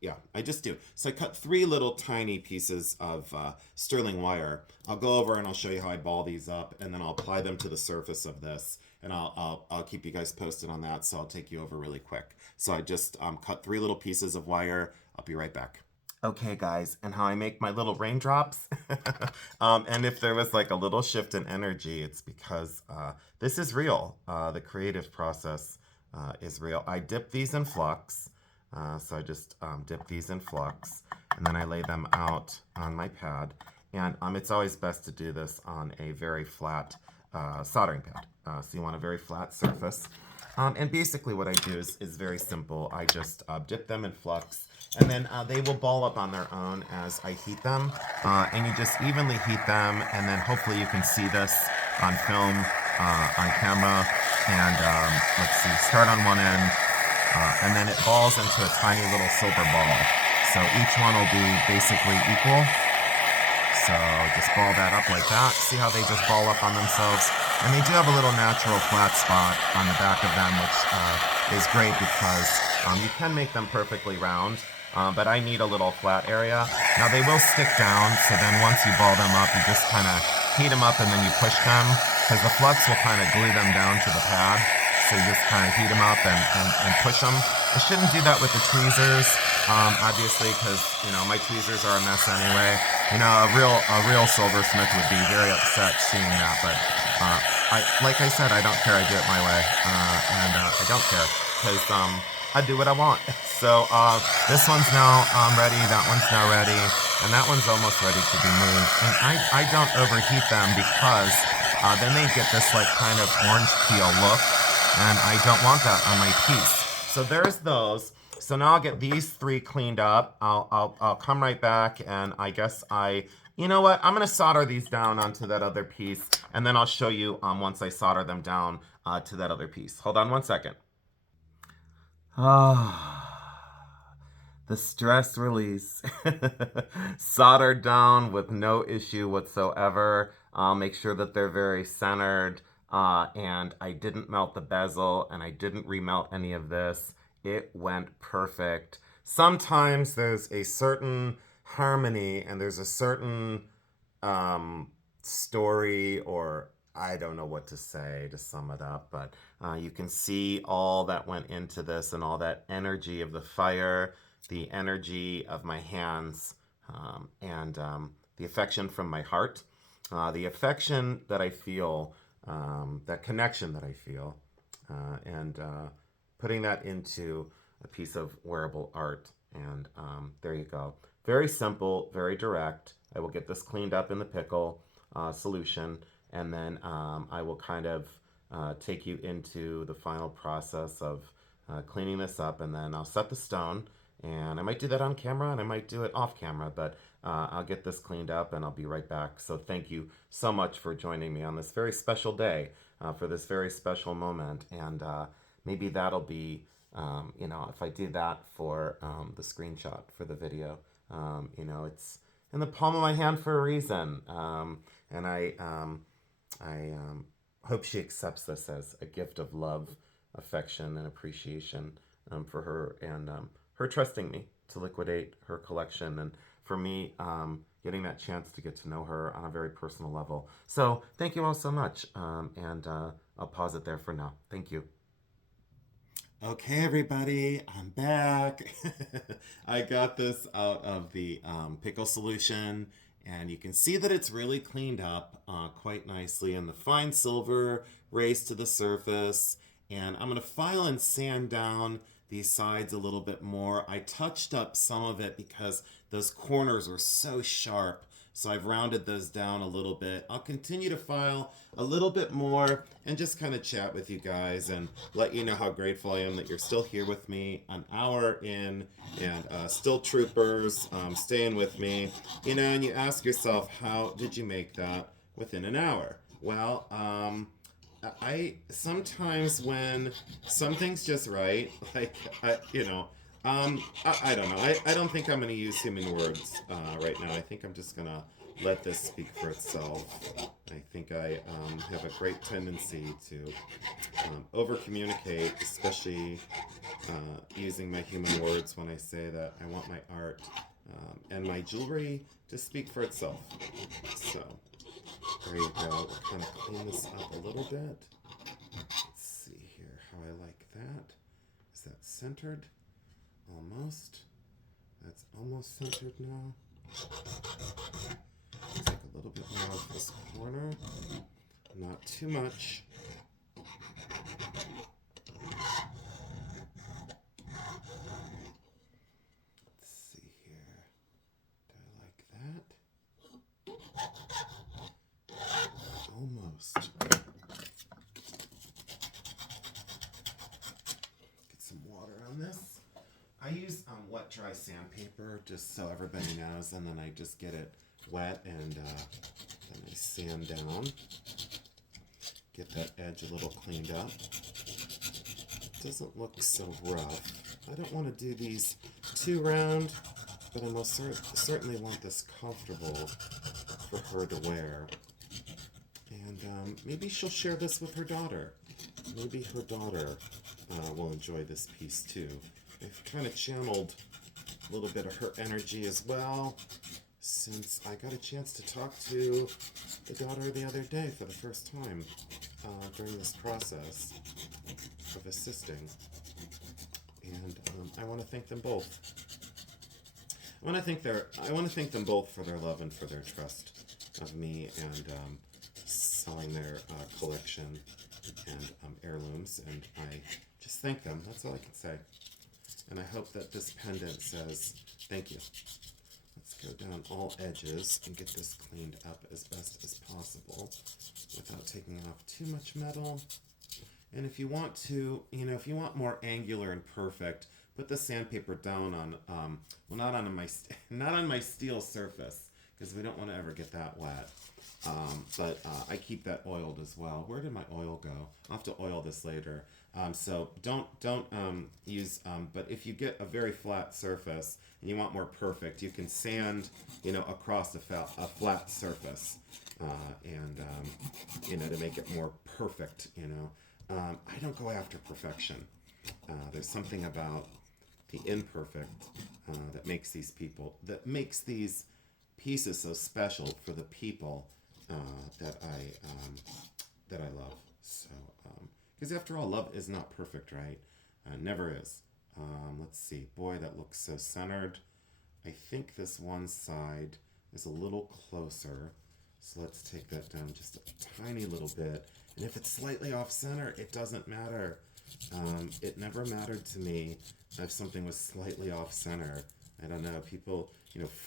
yeah, I just do. So I cut 3 little tiny pieces of sterling wire. I'll go over and I'll show you how I ball these up, and then I'll apply them to the surface of this, and I'll keep you guys posted on that. So I'll take you over really quick. So I just cut 3 little pieces of wire. I'll be right back. Okay, guys, and how I make my little raindrops. And if there was like a little shift in energy, it's because this is real. The creative process is real. I dip these in flux. So I just dip these in flux, and then I lay them out on my pad. And it's always best to do this on a very flat soldering pad. So you want a very flat surface. And basically what I do is very simple. I just dip them in flux, and then they will ball up on their own as I heat them. And you just evenly heat them, and then hopefully you can see this on film, on camera. And let's see, start on one end, and then it balls into a tiny little silver ball. So each one will be basically equal. So just ball that up like that. See how they just ball up on themselves? And they do have a little natural flat spot on the back of them, which is great because you can make them perfectly round, but I need a little flat area. Now they will stick down, so then once you ball them up, you just kind of heat them up and then you push them, because the flux will kind of glue them down to the pad. So you just kind of heat them up and push them. I shouldn't do that with the tweezers, obviously, because my tweezers are a mess anyway. A real silversmith would be very upset seeing that, but like I said, I don't care. I do it my way, and I don't care because I do what I want. So this one's now ready. That one's now ready, and that one's almost ready to be moved. And I don't overheat them because then they get this like kind of orange peel look. And I don't want that on my piece. So there's those. So now I'll get these 3 cleaned up. I'll come right back, and I guess you know what? I'm gonna solder these down onto that other piece, and then I'll show you once I solder them down to that other piece. Hold on one second. The stress release. Soldered down with no issue whatsoever. I'll make sure that they're very centered. And I didn't melt the bezel, and I didn't remelt any of this. It went perfect. Sometimes there's a certain harmony, and there's a certain story, or I don't know what to say to sum it up, but you can see all that went into this, and all that energy of the fire, the energy of my hands, and the affection from my heart, the affection that I feel, that connection that I feel, and putting that into a piece of wearable art. And there you go. Very simple, very direct. I will get this cleaned up in the pickle solution, and then I will kind of take you into the final process of cleaning this up, and then I'll set the stone. And I might do that on camera and I might do it off camera, but I'll get this cleaned up and I'll be right back. So thank you so much for joining me on this very special day, for this very special moment. And maybe that'll be, if I do that for the screenshot for the video, it's in the palm of my hand for a reason. And I hope she accepts this as a gift of love, affection, and appreciation for her, and her trusting me to liquidate her collection, and for me getting that chance to get to know her on a very personal level. So thank you all so much, and I'll pause it there for now. Thank you. Okay, everybody, I'm back. I got this out of the pickle solution, and you can see that it's really cleaned up quite nicely, and the fine silver raised to the surface. And I'm going to file and sand down these sides a little bit more. I touched up some of it because those corners were so sharp, so I've rounded those down a little bit. I'll continue to file a little bit more and just kind of chat with you guys and let you know how grateful I am that you're still here with me an hour in, and still troopers, staying with me. And you ask yourself, how did you make that within an hour? Well, I sometimes, when something's just right, like I don't know. I don't think I'm going to use human words right now. I think I'm just going to let this speak for itself. I think I have a great tendency to over communicate, especially using my human words when I say that I want my art and my jewelry to speak for itself. So there you go. We'll kind of clean this up a little bit. Let's see here how I like that. Is that centered? Almost. That's almost centered now. Take a little bit more of this corner. Not too much. Let's see here. Do I like that? Almost. Get some water on this. I use wet dry sandpaper just so everybody knows, and then I just get it wet, and then I sand down. Get that edge a little cleaned up. It doesn't look so rough. I don't want to do these too round, but I most certainly want this comfortable for her to wear. And maybe she'll share this with her daughter. Maybe her daughter will enjoy this piece too. I've kind of channeled a little bit of her energy as well, since I got a chance to talk to the daughter the other day for the first time during this process of assisting. And I want to thank them both. I want to thank them both for their love and for their trust of me, and selling their collection and heirlooms. And I just thank them. That's all I can say. And I hope that this pendant says thank you. Let's go down all edges and get this cleaned up as best as possible without taking off too much metal. And if you want to, if you want more angular and perfect, put the sandpaper down on, not on my steel surface, because we don't want to ever get that wet. But I keep that oiled as well. Where did my oil go? I'll have to oil this later. So don't use, but if you get a very flat surface and you want more perfect, you can sand, across a flat surface, and to make it more perfect, I don't go after perfection. There's something about the imperfect that makes these pieces so special for the people that I love. So, because after all, love is not perfect, right? Never is. Let's see. Boy, that looks so centered. I think this one side is a little closer. So let's take that down just a tiny little bit. And if it's slightly off center, it doesn't matter. It never mattered to me if something was slightly off center. I don't know. People,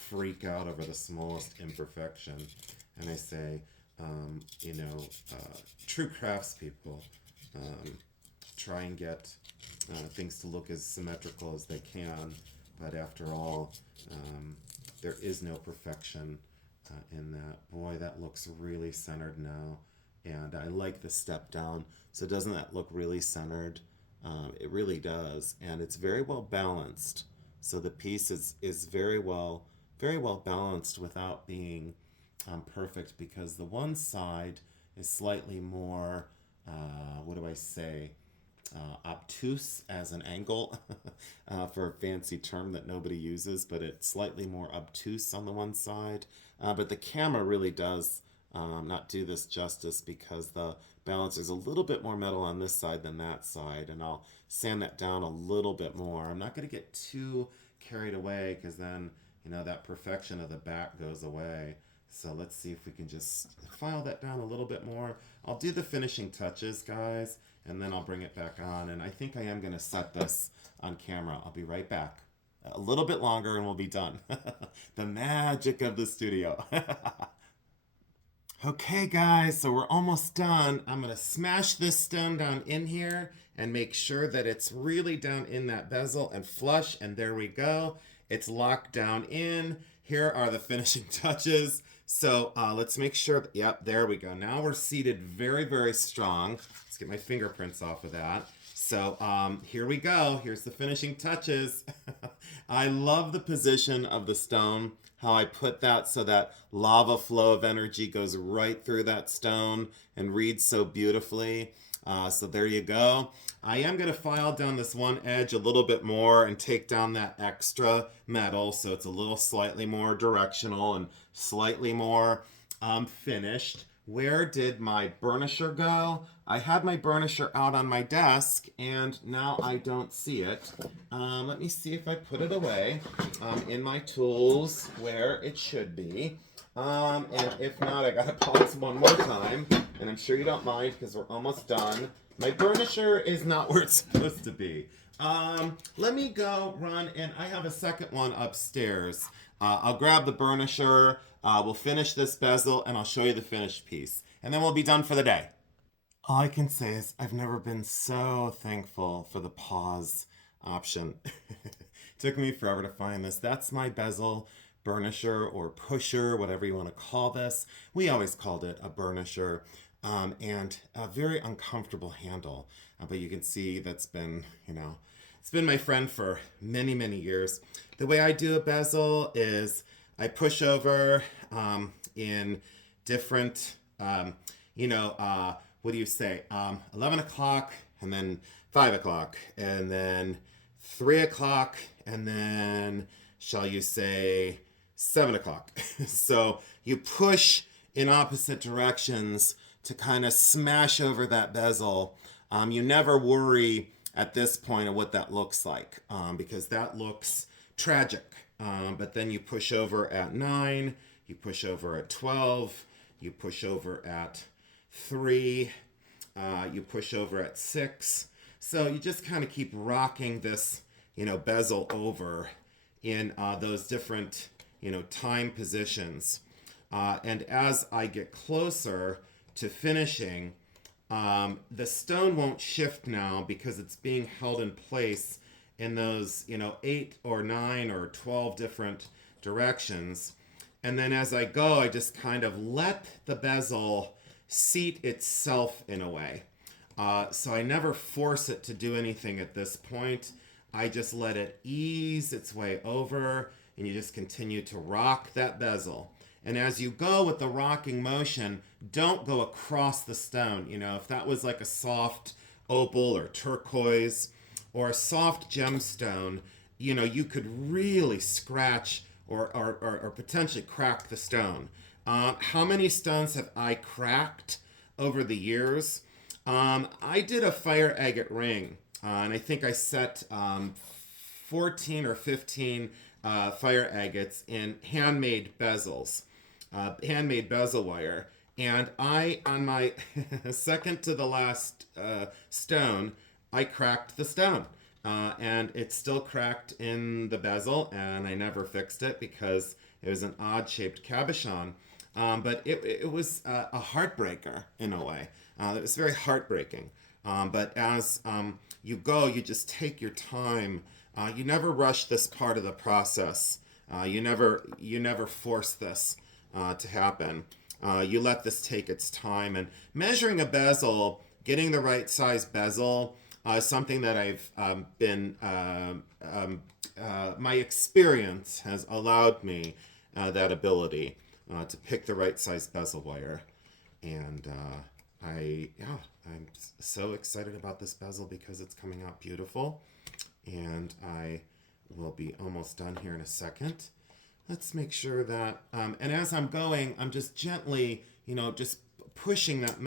freak out over the smallest imperfection. And I say, you know, true craftspeople try and get things to look as symmetrical as they can, but after all, there is no perfection in that. Boy, that looks really centered now, and I like the step down. So doesn't that look really centered? It really does, and it's very well balanced. So the piece is very well balanced without being perfect, because the one side is slightly more, what do I say, obtuse as an angle for a fancy term that nobody uses, but it's slightly more obtuse on the one side. But the camera really does not do this justice, because the balance is a little bit more metal on this side than that side, and I'll sand that down a little bit more. I'm not going to get too carried away, because then, you know, that perfection of the back goes away. So let's see if we can just file that down a little bit more. I'll do the finishing touches, guys, and then I'll bring it back on. And I think I am going to set this on camera. I'll be right back. A little bit longer and we'll be done. The magic of the studio. Okay, guys, so we're almost done. I'm going to smash this stone down in here and make sure that it's really down in that bezel and flush. And there we go. It's locked down in. Here are the finishing touches. So let's make sure that, yep, there we go. Now we're seated very, very strong. Let's get my fingerprints off of that. So here we go. Here's the finishing touches. I love the position of the stone, how I put that so that lava flow of energy goes right through that stone and reads so beautifully. So there you go. I am going to file down this one edge a little bit more and take down that extra metal so it's a little slightly more directional and slightly more finished. Where did my burnisher go? I had my burnisher out on my desk and now I don't see it. Let me see if I put it away in my tools where it should be. And if not, I gotta pause one more time, and I'm sure you don't mind because we're almost done. My burnisher is not where it's supposed to be. Let me go run, and I have a second one upstairs. I'll grab the burnisher, we'll finish this bezel, and I'll show you the finished piece. And then we'll be done for the day. All I can say is I've never been so thankful for the pause option. Took me forever to find this. That's my bezel burnisher or pusher, whatever you want to call this. We always called it a burnisher, and a very uncomfortable handle. But you can see that's been, you know, it's been my friend for many, many years. The way I do a bezel is I push over in different, what do you say? 11 o'clock, and then 5 o'clock, and then 3 o'clock, and then, shall you say, 7 o'clock. So you push in opposite directions to kind of smash over that bezel. You never worry at this point of what that looks like, because that looks tragic. But then you push over at 9, you push over at 12, you push over at 3, you push over at 6. So you just kind of keep rocking this, bezel over in those different, time positions. And as I get closer to finishing, the stone won't shift now because it's being held in place in those, 8 or 9 or 12 different directions. And then as I go, I just kind of let the bezel seat itself in a way. So I never force it to do anything at this point. I just let it ease its way over, and you just continue to rock that bezel. And as you go with the rocking motion, don't go across the stone. If that was like a soft opal or turquoise or a soft gemstone, you could really scratch or potentially crack the stone. How many stones have I cracked over the years? I did a fire agate ring, and I think I set 14 or 15 fire agates in handmade bezels, handmade bezel wire. And on my second to the last stone, I cracked the stone. And it's still cracked in the bezel, and I never fixed it because it was an odd-shaped cabochon. But it was a heartbreaker in a way. It was very heartbreaking. But as you go, you just take your time. You never rush this part of the process. You never force this to happen. You let this take its time. And measuring a bezel, getting the right size bezel, is something that I've my experience has allowed me that ability to pick the right size bezel wire. And I'm so excited about this bezel because it's coming out beautiful. And I will be almost done here in a second. Let's make sure that, and as I'm going, I'm just gently, just pushing that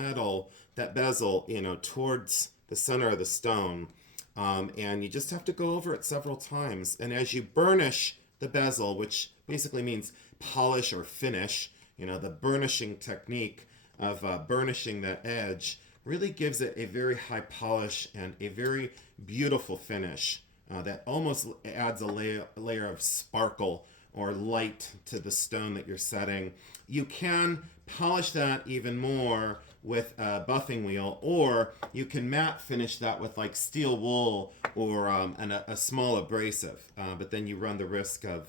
bezel, towards the center of the stone. And you just have to go over it several times. And as you burnish the bezel, which basically means polish or finish, the burnishing technique of burnishing that edge really gives it a very high polish and a very beautiful finish that almost adds a layer of sparkle or light to the stone that you're setting. You can polish that even more with a buffing wheel, or you can matte finish that with like steel wool or a small abrasive. But then you run the risk of,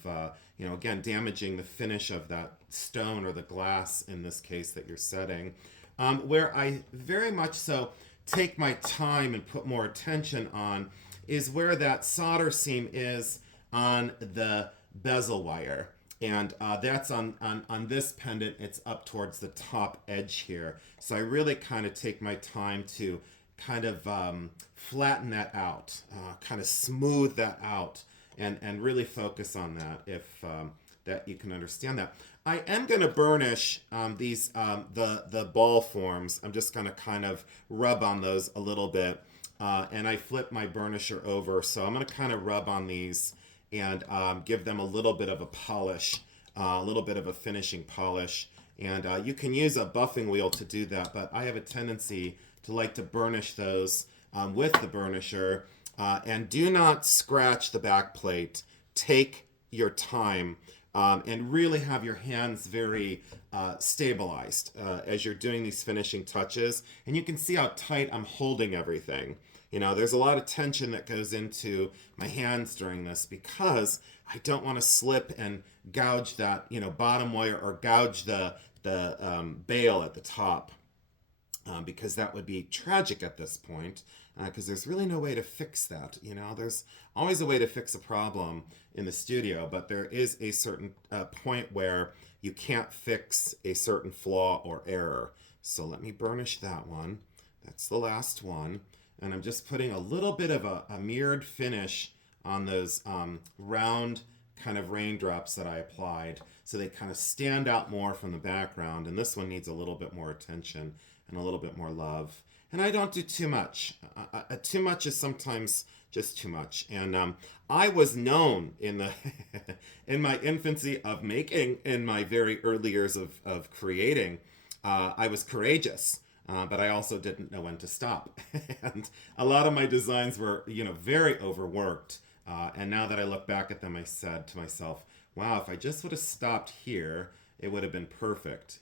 again, damaging the finish of that stone or the glass in this case that you're setting. Where I very much so take my time and put more attention on is where that solder seam is on the bezel wire. And that's on this pendant, it's up towards the top edge here. So I really kind of take my time to kind of flatten that out, kind of smooth that out, and really focus on that if that you can understand that. I am going to burnish these the ball forms. I'm just going to kind of rub on those a little bit. And I flip my burnisher over. So I'm going to kind of rub on these and give them a little bit of a polish, a little bit of a finishing polish. And you can use a buffing wheel to do that, but I have a tendency to like to burnish those with the burnisher. And do not scratch the back plate. Take your time and really have your hands very stabilized as you're doing these finishing touches. And you can see how tight I'm holding everything. There's a lot of tension that goes into my hands during this because I don't want to slip and gouge that, bottom wire or gouge the bail at the top because that would be tragic at this point because there's really no way to fix that. There's always a way to fix a problem in the studio, but there is a certain point where you can't fix a certain flaw or error. So let me burnish that one. That's the last one. And I'm just putting a little bit of a mirrored finish on those round kind of raindrops that I applied so they kind of stand out more from the background. And this one needs a little bit more attention and a little bit more love. And I don't do too much. Too much is sometimes just too much. And I was known in in my infancy of making, in my very early years of creating, I was courageous. But I also didn't know when to stop. And a lot of my designs were, very overworked. And now that I look back at them, I said to myself, wow, if I just would have stopped here, it would have been perfect,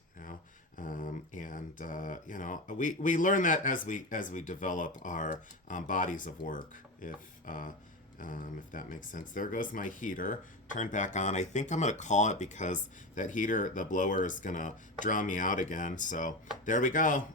we learn that as we develop our bodies of work, if that makes sense. There goes my heater. Turned back on. I think I'm going to call it because that heater, the blower, is going to draw me out again. So there we go.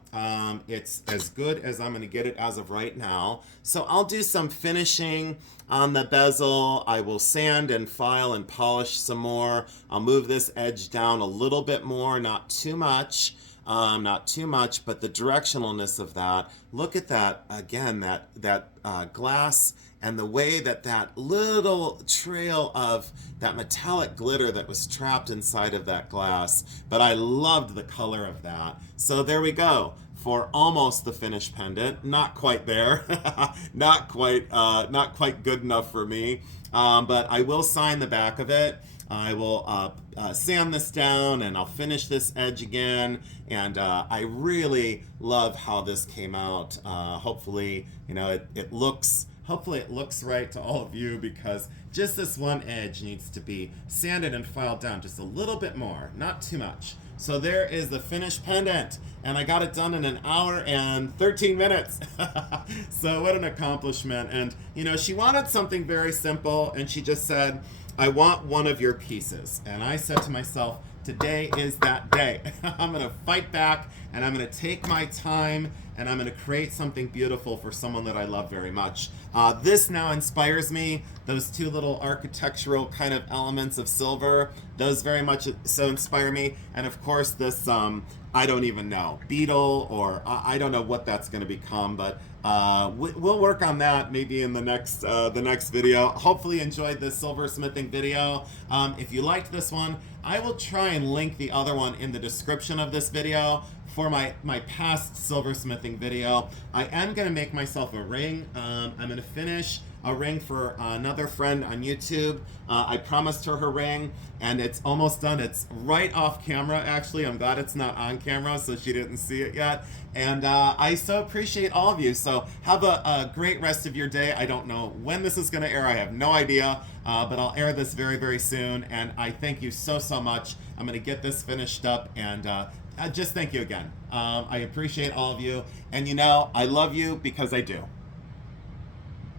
It's as good as I'm going to get it as of right now. So I'll do some finishing on the bezel. I will sand and file and polish some more. I'll move this edge down a little bit more, not too much. But the directionalness of that. Look at that again. That glass. And the way that little trail of that metallic glitter that was trapped inside of that glass. But I loved the color of that. So there we go. For almost the finished pendant. Not quite there. not quite good enough for me. But I will sign the back of it. I will sand this down and I'll finish this edge again. And I really love how this came out. Hopefully, it looks hopefully it looks right to all of you, because just this one edge needs to be sanded and filed down just a little bit more, not too much. So there is the finished pendant, and I got it done in an hour and 13 minutes. So what an accomplishment. And you know, she wanted something very simple, and she just said, I want one of your pieces. And I said to myself, today is that day. I'm gonna fight back, and I'm gonna take my time, and I'm gonna create something beautiful for someone that I love very much. This now inspires me. Those two little architectural kind of elements of silver, those very much so inspire me. And of course this, I don't even know, beetle, or I don't know what that's gonna become, but we'll work on that maybe in the next video. Hopefully you enjoyed this silversmithing video. If you liked this one, I will try and link the other one in the description of this video for my past silversmithing video. I am going to make myself a ring. I'm going to finish a ring for another friend on YouTube. I promised her ring, and it's almost done. It's right off camera, actually. I'm glad it's not on camera, so she didn't see it yet. And I so appreciate all of you. So have a great rest of your day. I don't know when this is going to air. I have no idea, but I'll air this very, very soon. And I thank you so, so much. I'm going to get this finished up, and just thank you again. I appreciate all of you. And you know, I love you because I do.